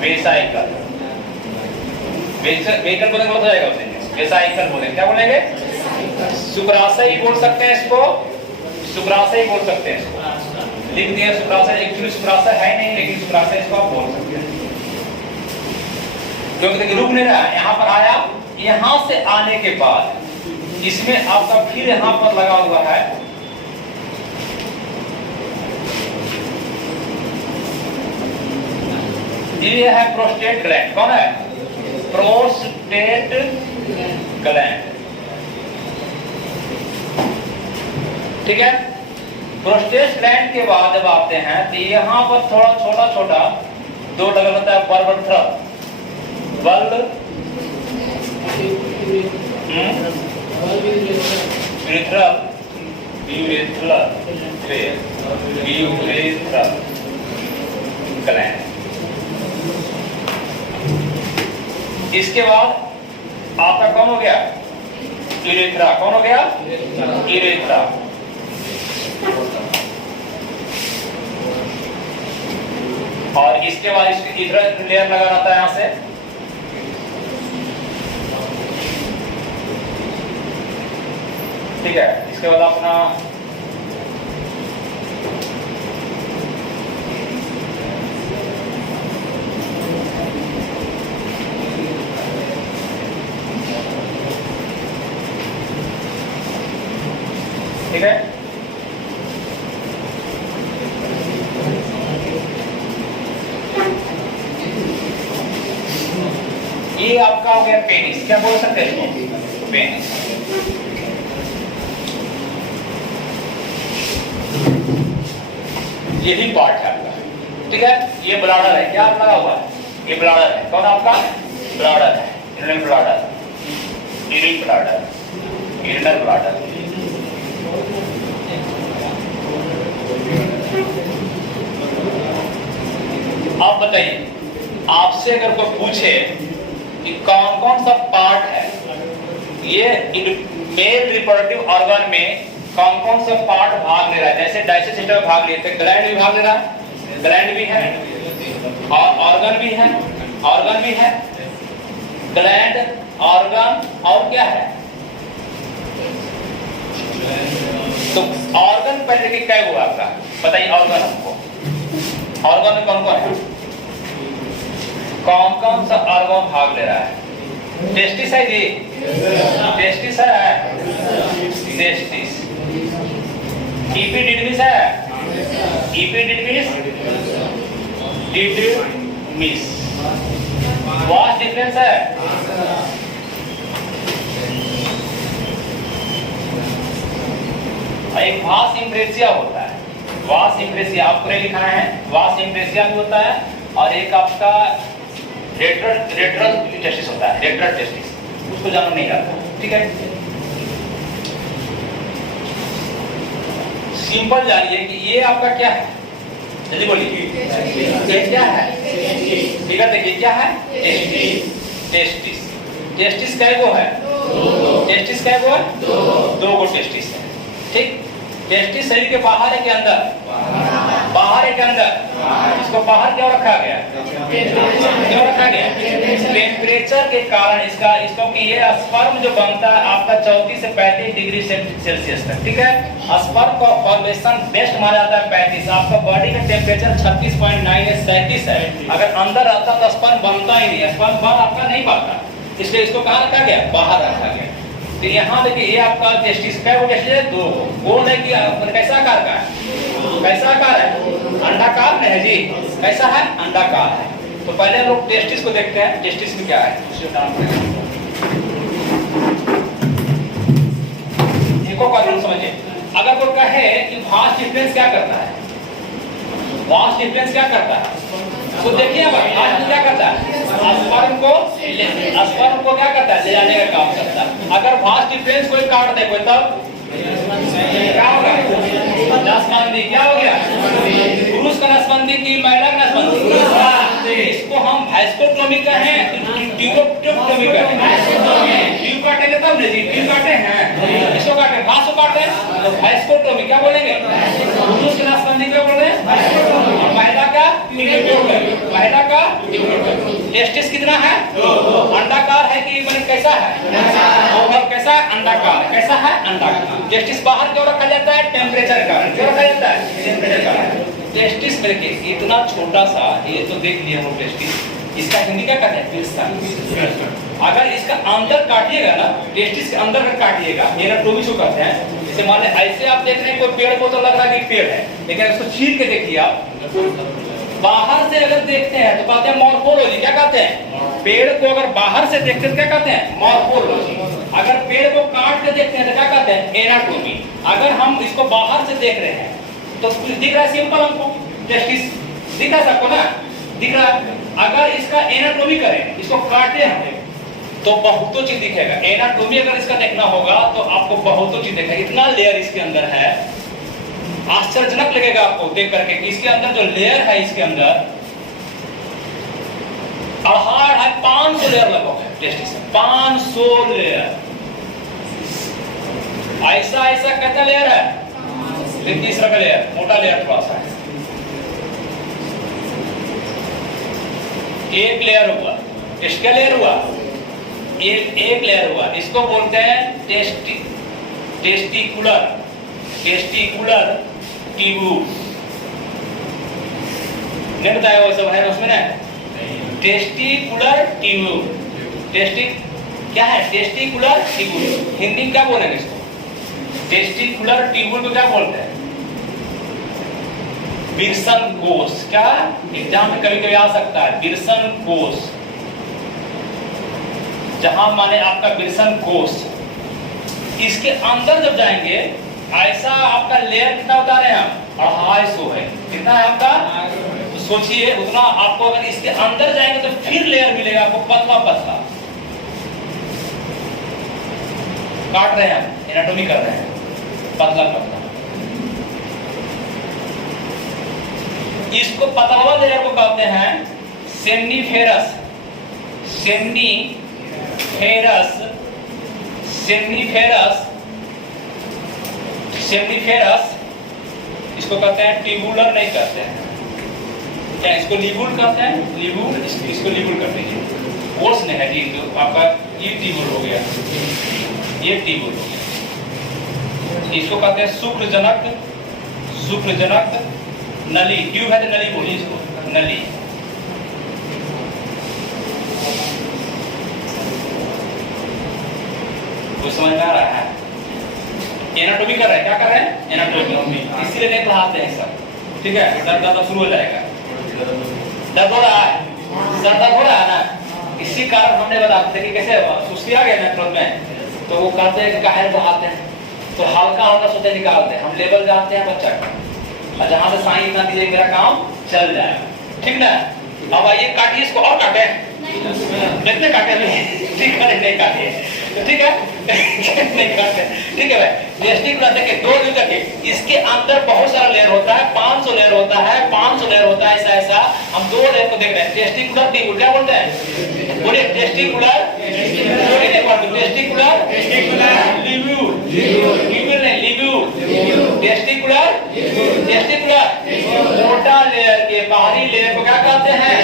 vesicle. वेसाइकल बोलेंगे हो जाएगा उसे, वेसाइकल बोलेंगे। क्या बोलेंगे? शुक्राशय बोल सकते हैं इसको, शुक्राशय बोल सकते हैं इसको। लिख दिया शुक्राशय। एक्चुअली शुक्राशय है नहीं, लेकिन शुक्राशय इसको आप बोल सकते हैं, क्योंकि देखिए रुक नहीं रहा है। यहाँ पर आया, यहाँ से आने के बाद इसमें आपका फिर यहाँ पर लगा हुआ है ये है प्रोस्टेट ग्लैंड। कौन है? Prostate gland. ठीक है, प्रोस्टेट ग्लैंड के बाद जब आते हैं तो यहाँ पर थोड़ा छोटा छोटा दो लगा होता है, बर्बथ्रल बल ग्लैंड। इसके बाद आपका कौन हो गया? यूरेथ्रा। कौन हो गया? यूरेथ्रा। और इसके बाद इसकी इधर लेयर लगा रहता है यहां से। ठीक है, इसके बाद अपना ठीक है, ये आपका हो गया पेनिस। क्या बोल सकते हैं इसको? पेनिस। यही पार्ट है आपका। ठीक है, ये ब्लाडर है। क्या लगा हुआ है? ये ब्लाडर है। कौन आपका? ब्लाडर है। Inner bladder, urine bladder, inner bladder. आप बताइए, आपसे अगर कोई पूछे कि कौन कौन सा पार्ट है, ये मेल रिप्रोडक्टिव ऑर्गन में कौन कौन सा पार्ट भाग ले रहा है? जैसे डाइजेस्टिव सिस्टम में भाग लेते हैं, ग्लैंड भी भाग ले रहा है, ग्लैंड भी है और ऑर्गन भी है, ऑर्गन भी है, ग्लैंड, ऑर्गन और क्या है? तो ऑर्गन पहले के क्या हुआ आपका? बताइए ऑर्गन हमको। ऑर्गन में कौन कौन है? कौन कौन सा ऑर्गन भाग ले रहा है? टेस्टिस है जी, टेस्टिस है, टेस्टिस। इपिडिडमिस है, इपिडिडमिस, डिडमिस। वास डिफरेंस है, एक वास इम्प्रेसिया होता है, वास इम्प्रेसिया आपको नहीं लिखा है, वास इम्प्रेसिया भी होता है, और एक आपका रेट्रल टेस्टिस होता है, रेट्रल टेस्टिस, उसको जानना नहीं आता, ठीक है। सिंपल जानिए कि ये आपका क्या है, जल्दी बोलिए, ये क्या है, ठीक है, देखिए क्या है, टेस्टिस, टेस्टिस, टेस्टिस कै गो है, टेस्टिस कै गो है, दो गो टेस्टिस है, ठीक। टेस्टिस शरीर के बाहर है के अंदर, बाहर है के अंदर, इसको बाहर क्यों रखा गया, क्यों रखा गया, टेम्परेचर के कारण इसका, इसको कि ये स्पर्म जो बनता है आपका 34 से 35 डिग्री सेल्सियस तक, ठीक है। स्पर्म का फॉर्मेशन बेस्ट माना जाता है 35, आपका बॉडी का टेम्परेचर 36.9 है, 37 है, अगर अंदर रहता तो स्पर्म बनता ही नहीं, स्पर्म बन आपका नहीं पाता, इसलिए इसको कहाँ रखा गया, बाहर रखा गया। तो यहाँ देखिए ये आपका टेस्टिस क्या है, टेस्टिस दो गोल है कि कैसा आकार का है, कैसा आकार है, अंडाकार नहीं है जी, कैसा है, अंडाकार है। तो पहले हम लोग टेस्टिस को देखते हैं, टेस्टिस में क्या है, देखो कानून समझिए। अगर कोई कहे कि वास डिफरेंस क्या करता है, वास डिफरेंस क्या करता है, तो देखिए अब क्या करता है, स्पर्म को क्या करता है, ले जाने का काम करता है। अगर वास डिफरेंस कोई काट दे कोई, तब क्या होगा, नसबंदी, क्या हो गया, पुरुष का नसबंदी की महिला का नसबंदी, इसको हम वास्कुलोटमी कहें, ट्यूबोटमी कहें, ट्यूब काटेंगे तब नहीं जी, ट्यूब काटे हैं, इसको काटे, वास को काटे तो वास्कुलोटमी, क्या बोलेंगे, पुरुष का नसबंदी क्या बोल रहे हैं, महिला का महिला का टेस्टिस कितना है, अंडाकार है कि मतलब कैसा है, और कैसा अंडाकार, कैसा है अंडाकार। टेस्टिस बाहर क्यों रखा जाता है, टेम्परेचर का, क्यों रखा जाता है, टेम्परेचर का। टेस्टिस में देखिए इतना छोटा सा, ये तो देख लिए हम टेस्टिस, इसका हिंदी क्या कहते हैं, पिस्ता। अगर इसका अंदर काटिएगा ना, टेस्टिस के अंदर का काटिएगा, एनाटोमी को कहते हैं। जैसे मान ले ऐसे आप देख रहे हैं कोई पेड़ को तो लग रहा है कि पेड़ है, लेकिन इसको छील के देखिए आप, बाहर से अगर देखते हैं तो कहते हैं मॉर्फोलॉजी, क्या कहते हैं, पेड़ को अगर बाहर से देखते हैं तो क्या कहते हैं, मॉर्फोलॉजी। अगर पेड़ को काट के देखते हैं तो क्या कहते हैं, एनाटोमी। अगर हम इसको बाहर से देख रहे हैं तो दिख रहा है सिंपल, हमको टेस्टिस दिख रहा है सबको ना, दिख रहा है। अगर इसका एनाटोमी करें, इसको काटे हम तो बहुतों चीज दिखेगा। एनाटोमी अगर इसका देखना होगा तो आपको बहुतों चीज दिखेगा, इतना लेयर इसके अंदर है, आश्चर्यजनक लगेगा आपको देख करके कि इसके अंदर जो लेयर है, इसके अंदर 500 लेयर लगभग है टेस्टिस, 500 लेयर, ऐसा ऐसा कितना लेयर है, तीसरा का लेयर, मोटा लेयर थोड़ा सा है, एक लेयर हुआ, इसका लेयर हुआ, एक लेयर हुआ, इसको बोलते हैं टेस्टिकुलर, टेस्टिकुलर ट्यूब, नहीं बताया वो सब है उसमें ना, टेस्टिकुलर ट्यूब, क्या है, टेस्टिकुलर ट्यूब, हिंदी में क्या बोलेंगे इसको, टेस्टिकुलर ट्यूब को क्या बोलते हैं, विल्सन कोष। क्या एग्जाम में कभी कभी आ सकता है, विल्सन कोष, जहां माने आपका विल्सन कोष, इसके अंदर जब जाएंगे ऐसा आपका लेयर कितना बता रहे हैं हम, 250 है, कितना है आपका, तो सोचिए उतना आपको, अगर इसके अंदर जाएंगे तो फिर लेयर मिलेगा आपको पतला पतला, काट रहे हैं हम, एनाटोमी कर रहे हैं, पतला पतला, इसको पतला लेयर को कहते हैं सेमनीफेरस, सेमनीफेरस, सेमनीफेरस, सेमनीफेरस, इसको कहते हैं ट्यूबुलर नहीं कहते हैं, क्या इसको लिबुल कहते हैं, लिबुल, इसको लिबुल कर दीजिए, कोर्स नहीं है जी, तो आपका ये ट्यूबुल हो गया, ये ट्यूबुल हो गया, इसको कहते हैं शुक्रजनक, शुक्रजनक नली, ट्यूब है तो नली बोलिए इसको, नली। कुछ समझ में आ रहा है, एनाटॉमी कर रहे हैं, क्या कर रहे हैं? एनाटॉमी, इसीलिए नहीं पढ़ाते हैं सब, ठीक है? दर्द दर्द शुरू हो जाएगा, दर्द हो रहा है, सर दर्द हो रहा है ना, इसी कारण हमने बताते थे कि कैसे सुस्ती आ गया ना थ्रोट में, तो वो कहते हैं कि काहे बहाते हैं, तो हल्का हल्का सोते निकालते हैं, हम लेवल जानते हैं बच्चा का, और जहाँ से साइन इतना दीजिए मेरा काम चल जाएगा, ठीक ना? अब आइए काटिए इसको, और काटे कितने काटे ठीक है, नहीं काटे तो ठीक है नहीं काटे, ठीक है भाई। टेस्टिकुलर देखिए 2 लीटर के, इसके अंदर बहुत सारा लेयर होता है, 500 लेयर होता है, 500 लेयर होता है, ऐसा ऐसा हम 2 लेयर को देख रहे हैं। टेस्टिकुलर टिब्यूल क्या बोलते हैं? बोलिए टेस्टिकुलर, टेस्टिकुलर लिब्यूल, लिब्यूल नहीं लिब्यूल, टेस्टिकुलर, टेस्टिकुलर मोटा लेयर के बाहरी लेयर को क्या कहते हैं?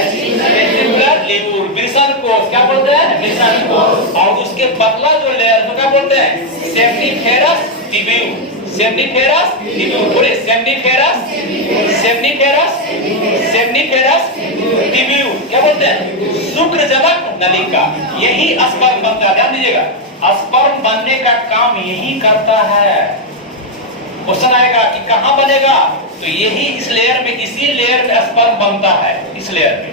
टेस्टिकुलर लिब्यूल। वृषण कोष क्या बोलते हैं? वृषण कोष। और उसके पतला जो लेयर को क्या बोलते हैं? सेम्निफेरस टिब्यूल, सेम्निफेरस टिब्यूल, बोलिए सेम्निफेरस, सेम्निफेरस, सेम्निफेरस टिब्यूल क्या बोलते हैं? शुक्रजनक नलिका। यही स्पर्म बनता है, ध्यान दीजिएगा, स्पर्म बनने का काम यही करता है। क्वेश्चन आएगा कि कहां बनेगा, तो यही इस लेयर में, इसी लेयर में स्पर्म बनता है, इस लेयर में।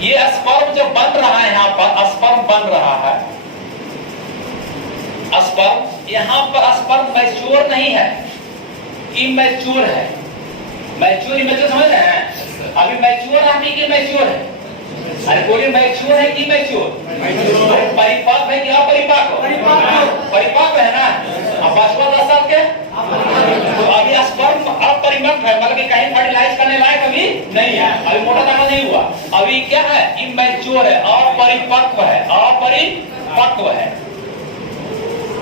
ये स्पर्म जब बन रहा है, यहाँ पर स्पर्म बन रहा है, स्पर्म, यहाँ पर स्पर्म मैच्योर नहीं है, इमैच्योर है। मैच्योर इमैच्योर समझ रहे हैं? अभी मैच्योर है कि मैच्योर है? अरे बोलिए मैच्योर है कि मैच्योर? परिपक्व है कि अपरिपक्व? परिपक्व है ना। अब 10 साल के, तो अभी स्पर्म अपरिपक्व है, मतलब कहीं फर्टिलाइज करने लायक अभी नहीं है, अभी मोटा दाना नहीं हुआ, अभी क्या है? इमैच्योर है, अपरिपक्व है, अपरिपक्व है।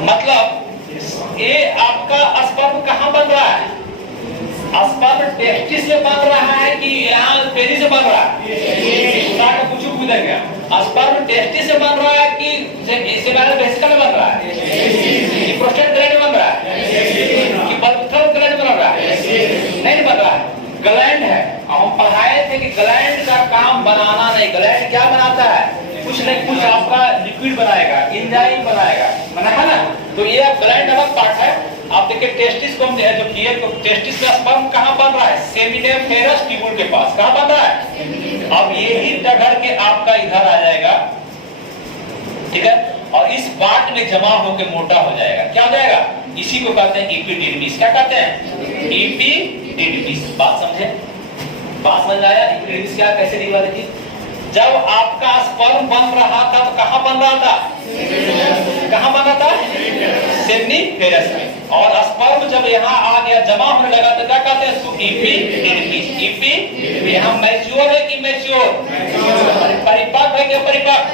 मतलब ये आपका स्पर्म कहां बन रहा है? स्पर्म टेस्टिस से बन रहा है कि यहाँ पेनी से बन रहा है? कुछ पूछेंगे, स्पर्म टेस्टिस से बन रहा है कि सेमिनल वेसिकल में बन रहा है, कि प्रोस्टेट ग्लैंड में बन रहा है, कि बल्बिफेरम ग्लैंड में बन रहा है? नहीं बन रहा है, ग्लैंड है। हम पढ़ाए थे कि ग्लैंड का काम बनाना नहीं, ग्लैंड क्या बनाता है? कुछ नहीं कुछ आपका लिक्विड बनाएगा, एंजाइम बनाएगा, बना है ना। तो ये अब ग्लैंड अलग पार्ट है। आप देखिए टेस्टिस को हम जो किए, तो टेस्टिस का स्पर्म कहां बन रहा है? सेमिनिफेरस ट्यूब्यूल के पास। कहां बन रहा है? अब यही टघर के आपका इधर आ जाएगा, ठीक है, और इस पार्ट में जमा होकर मोटा हो जाएगा। क्या हो जाएगा? इसी को कहते हैं एपिडिडमिस। क्या कहते हैं? एपिडिडमिस। बात समझे? बात समझ आया? एपिडिडमिस क्या, कैसे दिखा? देखिए, जब आपका स्पर्म बन रहा था तो कहां बन रहा था? कहां बन रहा था? सेमिनिफेरस में। और स्पर्म जब यहाँ आ गया, जमा होने लगा, तो क्या कहते हैं? एपिडिडमिस। एपी यहाँ मैच्योर है कि मैच्योर? परिपक्व है कि अपरिपक्व?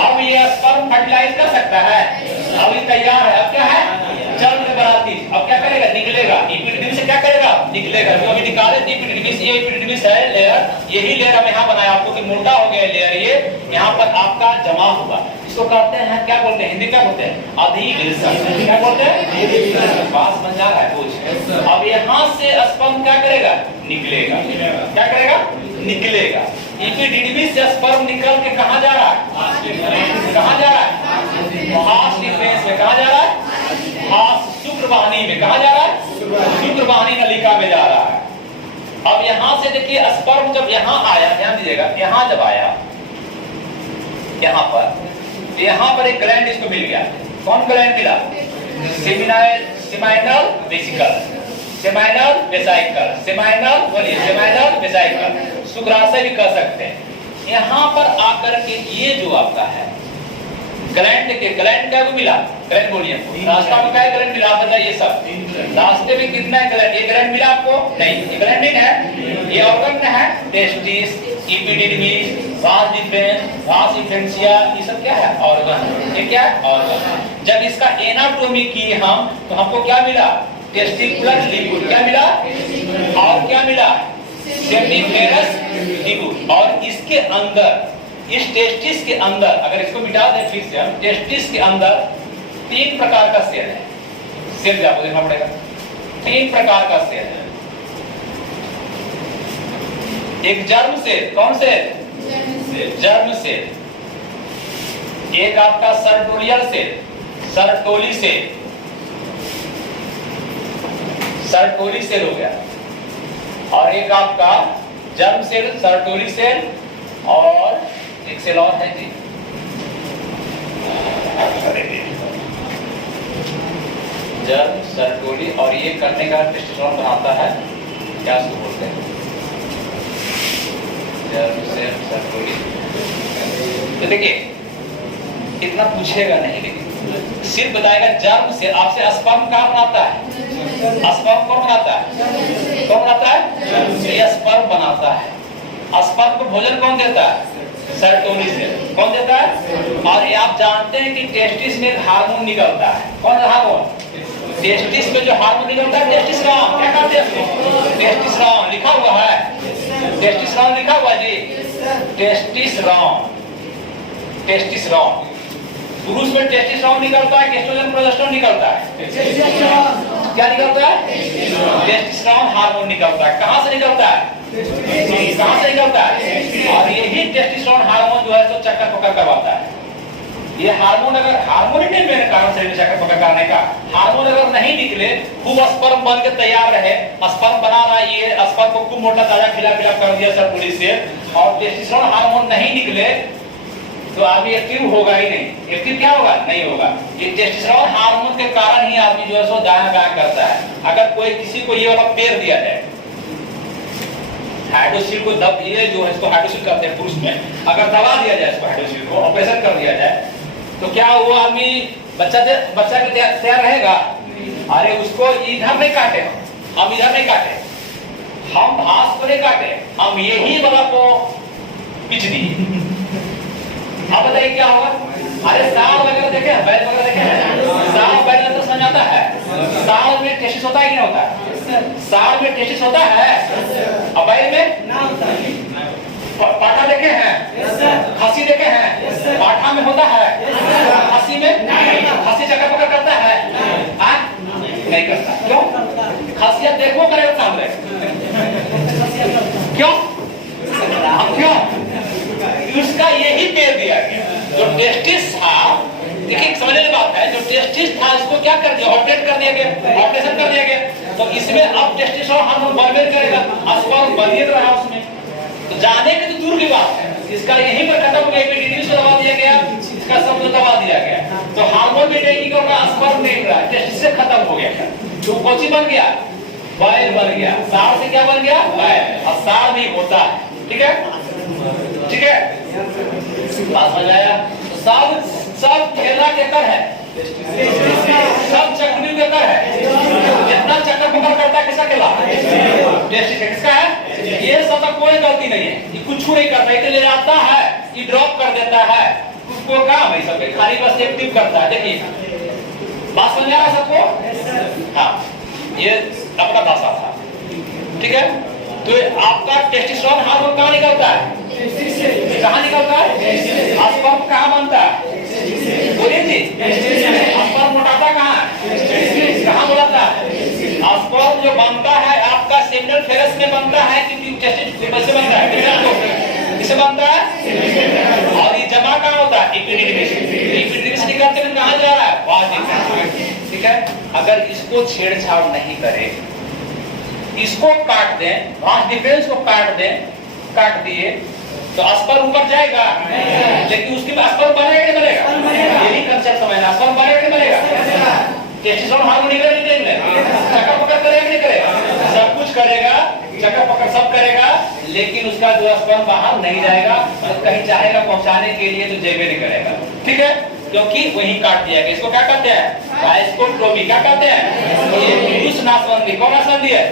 अब ये स्पर्म फर्टिलाइज कर सकता है, अब ये तैयार है। अब क्या है? जल्द बराती। अब क्या करेगा? निकलेगा। एपिडिडमिस से क्या करेगा? निकलेगा। जो अभी निकाले थे एपिडिडमिस, ये एपिडिडमिस है लेयर, यही लेयर हम यहाँ बनाया आपको कि मोटा हो गया लेयर, ये यहाँ पर आपका जमा हुआ। इसको कहते हैं, क्या बोलते हैं हिंदी, क्या बोलते हैं? अधिवेशन। क्या बोलते हैं? बात समझ आ रहा है कुछ? अब यहाँ से स्पर्म क्या करेगा? निकलेगा। क्या करेगा? निकलेगा। एपिडिडमिस से स्पर्म निकल के कहाँ जा रहा है? कहाँ जा रहा है? हास डिफेंस में। कहाँ जा रहा है? हास शुक्रवाहिनी में। कहाँ जा रहा है? शुक्रवाहिनी नलिका में जा रहा है। अब यहाँ से देखिए, स्पर्म जब यहाँ आया, ध्यान दीजिएगा, यहाँ जब आया, यहाँ पर एक ग्लैंड इसको मिल गया। कौन ग्लैंड मिला? Seminal vesicle, seminal vesicle, seminal, बोलिए सेमिनल वेसिकल, शुक्राशय भी कह सकते हैं। यहाँ पर आकर के ये जो आपका है ग्लैंड के, ग्लैंड क्या को मिला? ग्लैंड बोलिए, रास्ता में क्या ग्लैंड मिला? बताइए सब, रास्ते में कितना ग्लैंड? एक ग्लैंड मिला आपको? नहीं, ये ग्लैंड नहीं है, ये ऑर्गन है, टेस्टिस, एपिडिडमिस, वास डिफरेंस, वास डिफरेंशिया, ये सब क्या है? ऑर्गन। ये क्या है? ऑर्गन। जब इसका एनाटॉमी किए हम, तो हमको क्या मिला? टेस्टिकुलर लिब्यूल। क्या मिला? और क्या मिला? Seminiferous tubule. और इसके अंदर, इस टेस्टिस के अंदर, अगर इसको मिटा दें फिर से हम, टेस्टिस के अंदर 3 प्रकार का सेल है। सेल आपको देखना पड़ेगा, 3 प्रकार का सेल है। एक जर्म सेल। कौन सेल? Germ cell. एक आपका सर्टोलियल cell, Sertoli cell. Sertoli cell हो गया, और एक आपका जर्म सेल, सर्टोली सेल, और एक सेल और है जी, जर्म, सर्टोली, और ये करने का टेस्टोस्टेरोन बनाता है, क्या उसको बोलते हैं, जर्म सेल, सर्टोली। तो देखिए इतना पूछेगा नहीं, लेकिन सिर्फ बताएगा जर्म से आपसे स्पर्म कहाँ बनाता है, स्पर्म कौन बनाता है, कौन बनाता है, ये स्पर्म बनाता है। स्पर्म को भोजन कौन देता है, सर्टोली से, कौन देता है। और ये आप जानते हैं कि टेस्टिस में एक हार्मोन निकलता है, कौन सा हार्मोन, टेस्टिस में जो हार्मोन निकलता है टेस्टोस्टेरोन, क्या कहते हैं, टेस्टोस्टेरोन लिखा हुआ है, टेस्टोस्टेरोन लिखा हुआ जी, टेस्टोस्टेरोन, टेस्टोस्टेरोन। पुरुष में टेस्टोस्टेरोन निकलता है, एस्ट्रोजन प्रोजेस्टेरोन निकलता है, क्या निकलता है, टेस्टोस्टेरोन हार्मोन निकलता है। कहां से निकलता है, कहां से निकलता है, और यही टेस्टोस्टेरोन हार्मोन जो है तो चक्कर पकड़ करवाता है। ये हार्मोन अगर हार्मोन ही नहीं मेरे कारण से चक्कर पकड़ करने का, हार्मोन अगर नहीं निकले, खूब स्पर्म बन के तैयार रहे, स्पर्म बना रहा है, ये स्पर्म को खूब मोटा ताजा खिला खिला कर दिया सर्टोली से, और टेस्टोस्टेरोन हार्मोन नहीं निकले तो आदमी एक्टिव होगा ही नहीं। एक्टिव क्या होगा, नहीं होगा। ये टेस्टोस्टेरोन हार्मोन के कारण ही आदमी जो है सो दायां बायां करता है। अगर कोई किसी को ये वाला पैर दिया जाए, हाइड्रोसील को दब, ये जो है इसको हाइड्रोसील कहते हैं पुरुष में, अगर दबा दिया जाए इसको, हाइड्रोसील को ऑपरेशन कर दिया जाए, तो क्या वो आदमी बच्चा के तैयार रहेगा। अरे उसको इधर नहीं काटे, हम इधर नहीं काटे, हम घास को नहीं काटे, हम यही वाला को पिच दिए। अब बताइए क्या होगा। अरे साल वगैरह देखे, बैल वगैरह देखे हैं, साल बैल अंदर समझ आता है, साल में टेस्टिस होता है कि नहीं होता है, साल में टेस्टिस होता है, अब बैल में ना होता है। पाठा देखे हैं, खसी देखे हैं, पाठा में होता है, खसी में, खसी चक्कर पकड़ करता है, नहीं करता। क्यों, खसिया देखो करेगा सामने, क्यों, क्यों, उसका यही पेड़ दिया गया। जो टेस्टिस था, देखिए समझने की बात है, जो टेस्टिस था इसको क्या कर दिया, ऑपरेट कर दिया गया, ऑपरेशन कर दिया गया। तो इसमें अब टेस्टिसोन हार्मोन बर्बाद करेगा, स्पर्म बर्बाद रहा उसमें, तो जाने की तो दूर की बात है, इसका यहीं पर खत्म हो गया, एपिडिडिमिस को दबा दिया गया, इसका सब दबा दिया गया, तो हार्मोन भी नहीं कर रहा, स्पर्म नहीं रहा, टेस्टिस से खत्म हो गया। जो कोची बन गया, बैल बन गया, साढ़ से क्या बन गया, बैल। अब साढ़ भी होता है, ठीक है, ठीक है, बात हो जाएगा। सब खेलना के कर है, सब चक्री के कर है, जितना चक्कर पकड़ करता है किसका खेला, टेस्टिस किसका है। ये सब कोई गलती नहीं है, ये कुछ नहीं करता, ये ले जाता है, ये ड्रॉप कर देता है, उसको काम है सब, खाली बस एक्टिव करता है। देखिए बात समझ आ रहा है सबको, हाँ, ये अपना भाषा था, ठीक है। तो आपका टेस्टोस्टेरोन हार्मोन कहाँ निकलता है, कहाँ निकलता है, स्पर्म कहाँ बनता है, बोलिए जी, स्पर्म मोटाता कहाँ है, कहाँ मोटाता है, स्पर्म जो बनता है आपका सेमिनल फेरस में बनता है, क्योंकि टेस्टिस से बनता है, किससे बनता है, और ये जमा कहाँ होता है, एपिडिडिमिस, एपिडिडिमिस निकलते हुए कहाँ जा रहा है, वहां निकलता है, ठीक है। अगर इसको छेड़छाड़ नहीं करे, इसको काट दें, वहां डिफरेंस को काट दें, काट दिए तो स्पर्म ऊपर जाएगा, लेकिन उसके बाद स्पर्म बनेगा नहीं बनेगा, यही कंसेप्ट समझना, स्पर्म बनेगा नहीं बनेगा, टेस्टोस्टेरोन हार्मोन निकलेगा नहीं निकलेगा, चक्कर पकड़ करेगा नहीं करेगा, सब कुछ करेगा, चक्कर पकड़ सब करेगा, लेकिन उसका जो स्पर्म बाहर नहीं जाएगा, और कहीं चाहेगा पहुंचाने के लिए तो जेबे नहीं करेगा, ठीक है, क्योंकि वही काट दिया गया। इसको क्या कहते हैं, बाइस्कोटोमी, क्या कहते हैं, ये पुरुष नासबंदी, कौन नासबंदी है,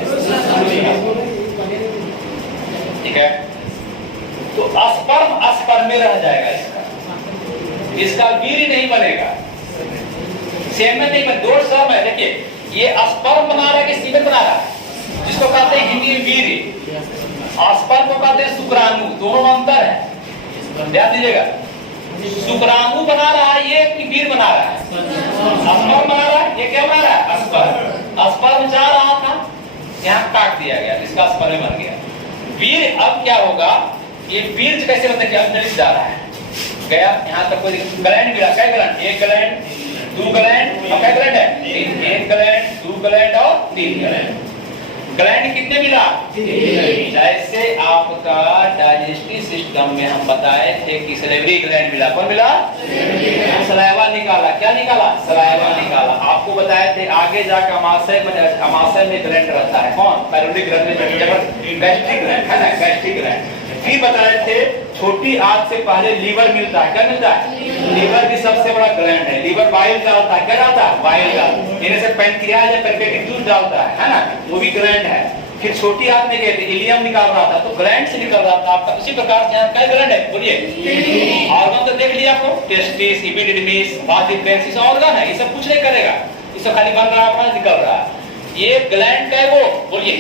ठीक है। तो स्पर्म में रह जाएगा, इसका वीर्य नहीं बनेगा, सेमेन नहीं बने, दो स्पर्म है। देखिए ये स्पर्म बना रहा है कि सीमेन बना रहा है, जिसको कहते हैं हिंदी में वीर्य, स्पर्म को कहते हैं शुक्राणु, दोनों में अंतर है, ध्यान दीजिएगा। शुक्राणु बना रहा है ये कि वीर्य बना रहा है, स्पर्म बना रहा है, ये क्या बना रहा है, स्पर्म। स्पर्म जा रहा था, यहाँ काट दिया गया, इसका स्पर्म बन गया वीर्य। अब क्या होगा, ये वीर्य कैसे होता है कि अंदर जा रहा है, गया यहाँ तक कोई ग्लैंड गिरा, क्या ग्लैंड, एक ग्लैंड, दो ग्लैंड, अब क्या ग्लैंड है, एक ग्लैंड, दो ग्लैंड और तीन ग्लैंड, ग्लैंड कितने मिला? जैसे आपका डाइजेस्टिव सिस्टम में हम बताए थे कि सलेवरी ग्लैंड मिला, कौन मिला? सलाइवा निकाला, क्या निकाला? सलाइवा निकाला। आपको बताए थे आगे जाकर अमाशय में ग्लैंड रहता है, कौन? पैरोडिक ग्लैंड, गैस्ट्रिक ग्लैंड है ना, गैस्ट्रिक ग्लैंड। फिर बताए थे छोटी आंत से पहले लीवर मिलता है, क्या मिलता है? लीवर भी सबसे बड़ा ग्लैंड है। लीवर बाइल डालता है, क्या डालता है? बाइल डालता है। इन्हें से पैंक्रियाज या पेनक्रियाटिक जूस डालता है ना, वो भी ग्लैंड है। फिर छोटी आंत में गए थे, इलियम निकाल रहा था, तो ग्लैंड से निकल रहा था आपका। उसी प्रकार से यहाँ क्या ग्लैंड है? बोलिए। ऑर्गन तो देख लिया आपको, testis, epididymis, vas deferens, organ है, ये सब कुछ नहीं करेगा, ये सब खाली बन रहा है, अपना निकल रहा है। ये ग्लैंड का है वो, बोलिए।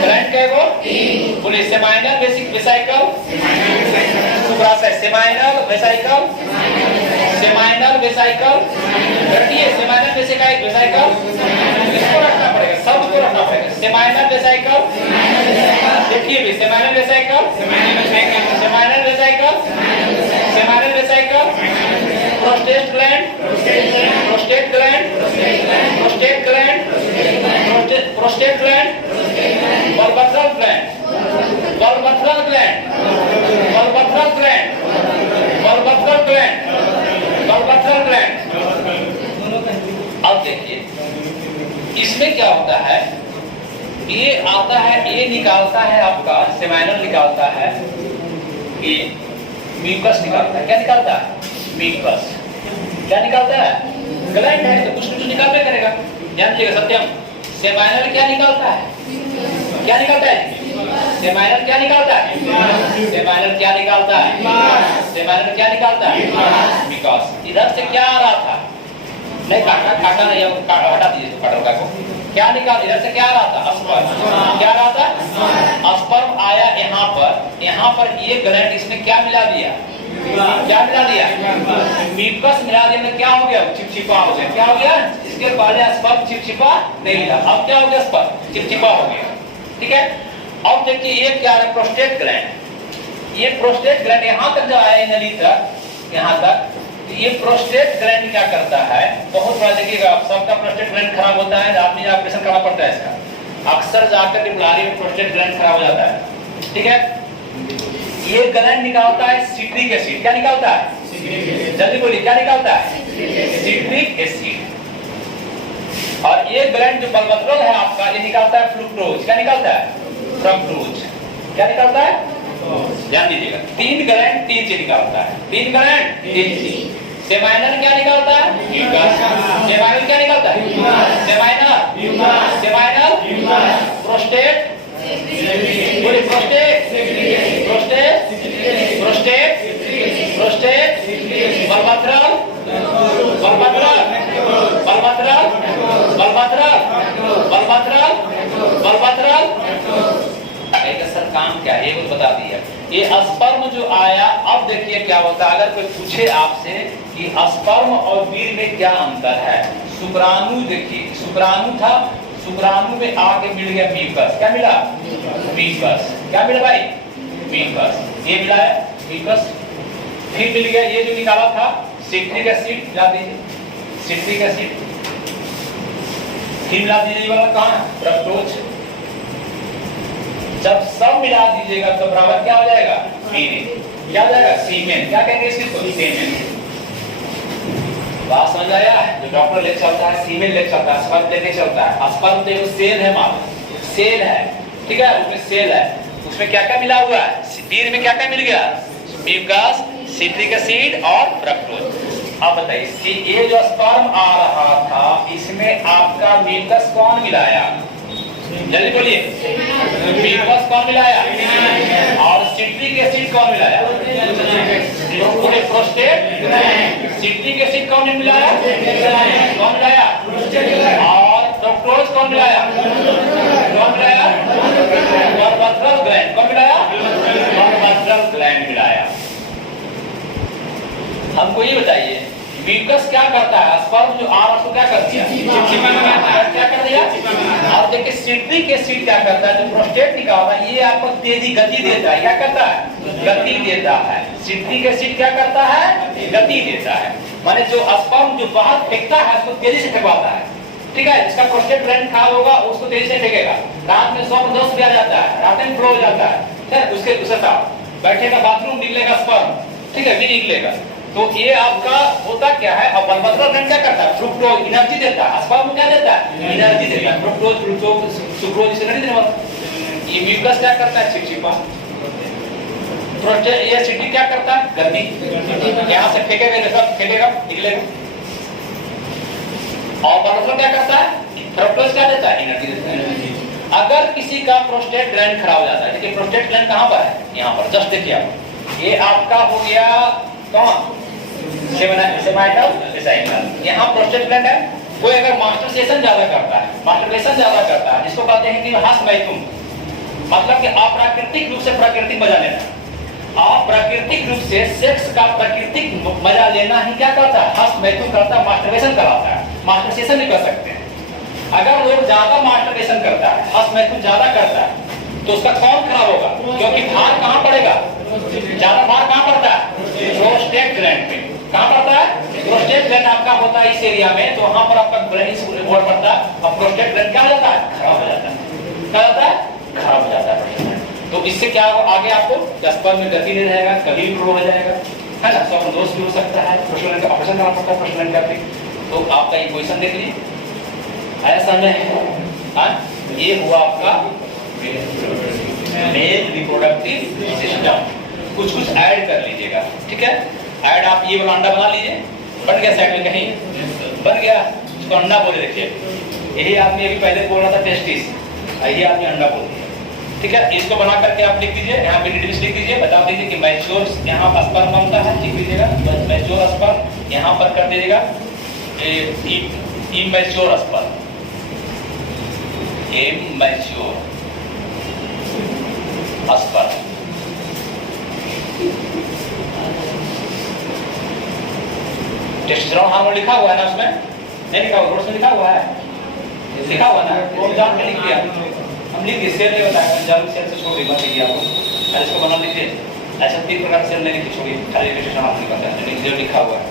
ग्लैंड का है वो, बोलिए। सेमाइनल वेसिकल, सुप्राशय, सेमाइनल वेसिकल, सेमाइनल वेसिकल, रखिए। सेमाइनल वेसिकल इसको रखना पड़ेगा, सबको रखना पड़ेगा। सेमाइनल वेसिकल, देखिए भी, seminal vesicle, seminal vesicle, seminal vesicle, prostate gland, prostate gland, prostate gland, prostate gland, bulbourethral gland, bulbourethral gland, bulbourethral gland, bulbourethral gland, bulbourethral gland. अब देखिए इसमें क्या होता है, ये आता है, ये निकालता है आपका, सेमाइनल निकालता है, ये म्यूकस निकालता है। क्या निकालता है? म्यूकस। क्या निकालता है? ग्लैंड है तो कुछ निकालना करेगा। ध्यान दीजिएगा सत्यम, सेमाइनल क्या निकालता है? क्या निकालता है? सेमाइनल क्या निकालता है? सेमाइनल क्या निकालता है? सेमाइनल क्या निकालता है? म्यूकस। इधर से क्या आ रहा था? नहीं काटना नहीं, हटा दीजिए तो कटोरा को। क्या निकाल, इधर से क्या आ रहा था? स्पर्म। क्या रहा था? स्पर्म आया यहाँ पर ये ग्लैंड, इसने क्या मिला दिया? क्या मिला दिया? म्यूकस मिला दिया, तो क्या हो गया? चिपचिपा हो गया। क्या हो गया? इसके पहले स्पर्म चिपचिपा नहीं था, अब क्या हो गया? स्पर्म चिपचिपा हो गया। ठीक है। अब देखिए ये क्या है? Prostate gland. ये प्रोस्टेट ग्लैंड यहाँ तक जो आया नली तक, यहाँ तक, ये प्रोस्टेट ग्लैंड क्या करता है? बहुत बड़ा देखिएगा, सबका प्रोस्टेट ग्लैंड खराब होता है, आदमी ऑपरेशन करना पड़ता है इसका, अक्सर जाकर बीमारी में प्रोस्टेट ग्लैंड खराब हो जाता है। ठीक है। ये ग्लैंड निकालता है सिट्रिक एसिड। क्या निकालता है? जल्दी बोलिए, क्या निकालता है? Citric acid. और ये ग्लैंड जो बलबथरल है आपका, ये निकालता है फ्रुक्टोज। क्या निकालता है? फ्रुक्टोज। क्या निकालता है? ध्यान दीजिएगा, 3 ग्लैंड 3 चीज निकालता है। 3 ग्लैंड 3 चीज। सेमाइनल क्या निकालता है? म्यूकस। सेमाइनल क्या निकालता है? सेमाइनल, सेमाइनल, प्रोस्टेट, बोलिए prostate, prostate, prostate, prostate, bulbourethral, bulbourethral, bulbourethral, bulbourethral, bulbourethral, bulbourethral. Sir काम क्या है? ये कुछ बता दिया। ये स्पर्म जो आया, अब देखिए क्या होता है, अगर कोई पूछे आपसे कि स्पर्म और वीर्य में क्या अंतर है? शुक्राणु, देखिए शुक्राणु था, शुक्राणु में आके मिल गया म्यूकस। क्या मिला? म्यूकस। क्या मिला भाई? म्यूकस। ये मिला है म्यूकस। फिर मिल गया ये जो निकाला था सिट्रिक एसिड, मिला दीजिए सिट्रिक एसिड। फिर मिला दीजिए ये वाला कहाँ? फ्रक्टोज। जब सब मिला दीजिएगा तो बराबर क्या हो जाएगा? क्या हो जाएगा? सीमेन। क्या कहेंगे इसको? सीमेन। बात समझ आया? जो डॉक्टर लेके चलता है सीमेन लेके चलता है, स्पर्म लेके चलता है। स्पर्म तो एक सेल है, मालूम सेल है, ठीक है, उसमें सेल है, उसमें क्या क्या मिला हुआ है? वीर्य में क्या क्या मिल गया? म्यूकस, सिट्रिक एसिड और फ्रक्टोज। अब बताइए ये जो स्पर्म आ रहा था, इसमें आपका म्यूकस कौन मिलाया? जल्दी बोलिए, म्यूकस कौन मिलाया? और सिट्रिक एसिड कौन मिलाया? पूरे प्रोस्टेट, सिट्रिक एसिड कौन मिलाया? कौन मिलाया? और फ्रक्टोज कौन मिलाया? कौन मिलाया? बलबथरल ग्लैंड। कौन मिलाया? बलबथरल ग्लैंड मिलाया। हमको ये बताइए म्यूकस क्या करता है? स्पर्म जो आ रहा है उसको क्या कर दिया? क्या कर दिया? और देखिए सिट्रिक एसिड क्या करता है? जो प्रोस्टेट निकाल रहा है, ये आपको तेजी गति देता है। क्या करता है? गति देता है। सिट्रिक एसिड क्या करता है? गति देता है। माने जो स्पर्म जो बाहर फेंकता है उसको तेजी से फेंकवाता है। ठीक है, इसका प्रोस्टेट ग्लैंड खराब होगा, उसको तेजी से फेंकेगा। रात में स्वप्न दोष भी आ जाता है, रात में फ्लो हो जाता है, ठीक है, उसके साथ बैठेगा, बाथरूम निकलेगा स्पर्म, ठीक है, भी निकलेगा। तो ये आपका होता क्या है, अब बलवंतरा ग्रंथ क्या करता है, फ्रुक्टोज एनर्जी देता है, स्पर्म क्या देता है, एनर्जी देता है, फ्रुक्टोज सुक्रोज से नहीं देता। ये म्यूकस क्या करता है, चिपचिपा। प्रोस्टेट ये सिटी क्या करता है, गर्मी, यहाँ से फेंकेगा, सब फेंकेगा, निकलेगा। और बलवंतरा क्या करता है, फ्रुक्टोज क्या देता है, एनर्जी देता है। अगर किसी का प्रोस्टेट ग्लैंड खराब हो जाता है, देखिए प्रोस्टेट ग्लैंड कहाँ पर है, यहाँ पर, जस्ट देखिए आप, ये आपका हो गया कौन, सेमाइटल, यहाँ प्रोस्टेट ग्लैंड है। कोई अगर मास्टरबेशन ज्यादा करता है, मास्टरबेशन ज्यादा करता है, जिसको कहते हैं कि हस मैथुन, मतलब कि अप्राकृतिक रूप से प्राकृतिक मजा लेना। आप प्राकृतिक रूप से सेक्स का प्राकृतिक मजा लेना ही क्या करता है, हस मैथुन करता है, मास्टरबेशन कराता है, मास्टरबेशन नहीं कर सकते हैं। अगर लोग ज्यादा मास्टरबेशन करता है, हस मैथुन ज्यादा करता है, तो उसका कौन खराब होगा, क्योंकि भार कहाँ पड़ेगा, ज्यादा भार कहाँ पड़ता है, प्रोस्टेट ग्लैंड पे। कहाँ पड़ता है, प्रोस्टेट ग्लैंड आपका होता है इस एरिया में, तो वहां पर आपका ग्लैंड बोर्ड पड़ता है, और प्रोस्टेट ग्लैंड क्या हो जाता है, खराब हो जाता है। क्या होता है, खराब हो जाता है। तो इससे क्या होगा, आगे आपको स्पर्म में गति नहीं रहेगा, कभी भी हो जाएगा, है ना, स्वप्न दोष भी हो सकता है, प्रोस्टेट का ऑपरेशन करना पड़ता है, प्रोस्टेट करके। तो आपका ये क्वेश्चन देख लीजिए, ऐसा में ये हुआ आपका मेल रिप्रोडक्टिव सिस्टम। कुछ कुछ ऐड कर लीजिएगा, ठीक है। ऐड आप ये वाला अंडा बना लीजिए, बन गया साइड में कहीं, बन गया, उसको अंडा बोले। देखिए यही आदमी अभी पहले बोल रहा था टेस्टिस, यही आदमी अंडा बोल दिया, ठीक है। इसको बना करके आप लिख दीजिए, यहाँ पे डिटेल्स लिख दीजिए, बता दीजिए कि मैच्योर यहाँ पर स्पर्म बनता है, लिख दीजिएगा मैच्योर स्पर्म, यहाँ पर कर दीजिएगा immature sperm, immature sperm. Testosterone hormone लिखा हुआ है ना उसमें, नहीं लिखा हुआ, उसमें लिखा हुआ है, लिखा हुआ ना, वो जान के लिख दिया, हम लिख दिए, सेल नहीं बताया, जान सेल से छोड़ दी बात है आपको, अरे इसको बना लीजिए। ऐसा 3 प्रकार से सेल नहीं लिखी, छोड़िए, खाली टेस्टोस्टेरोन हार्मोन लिखा है, लिखा हुआ है।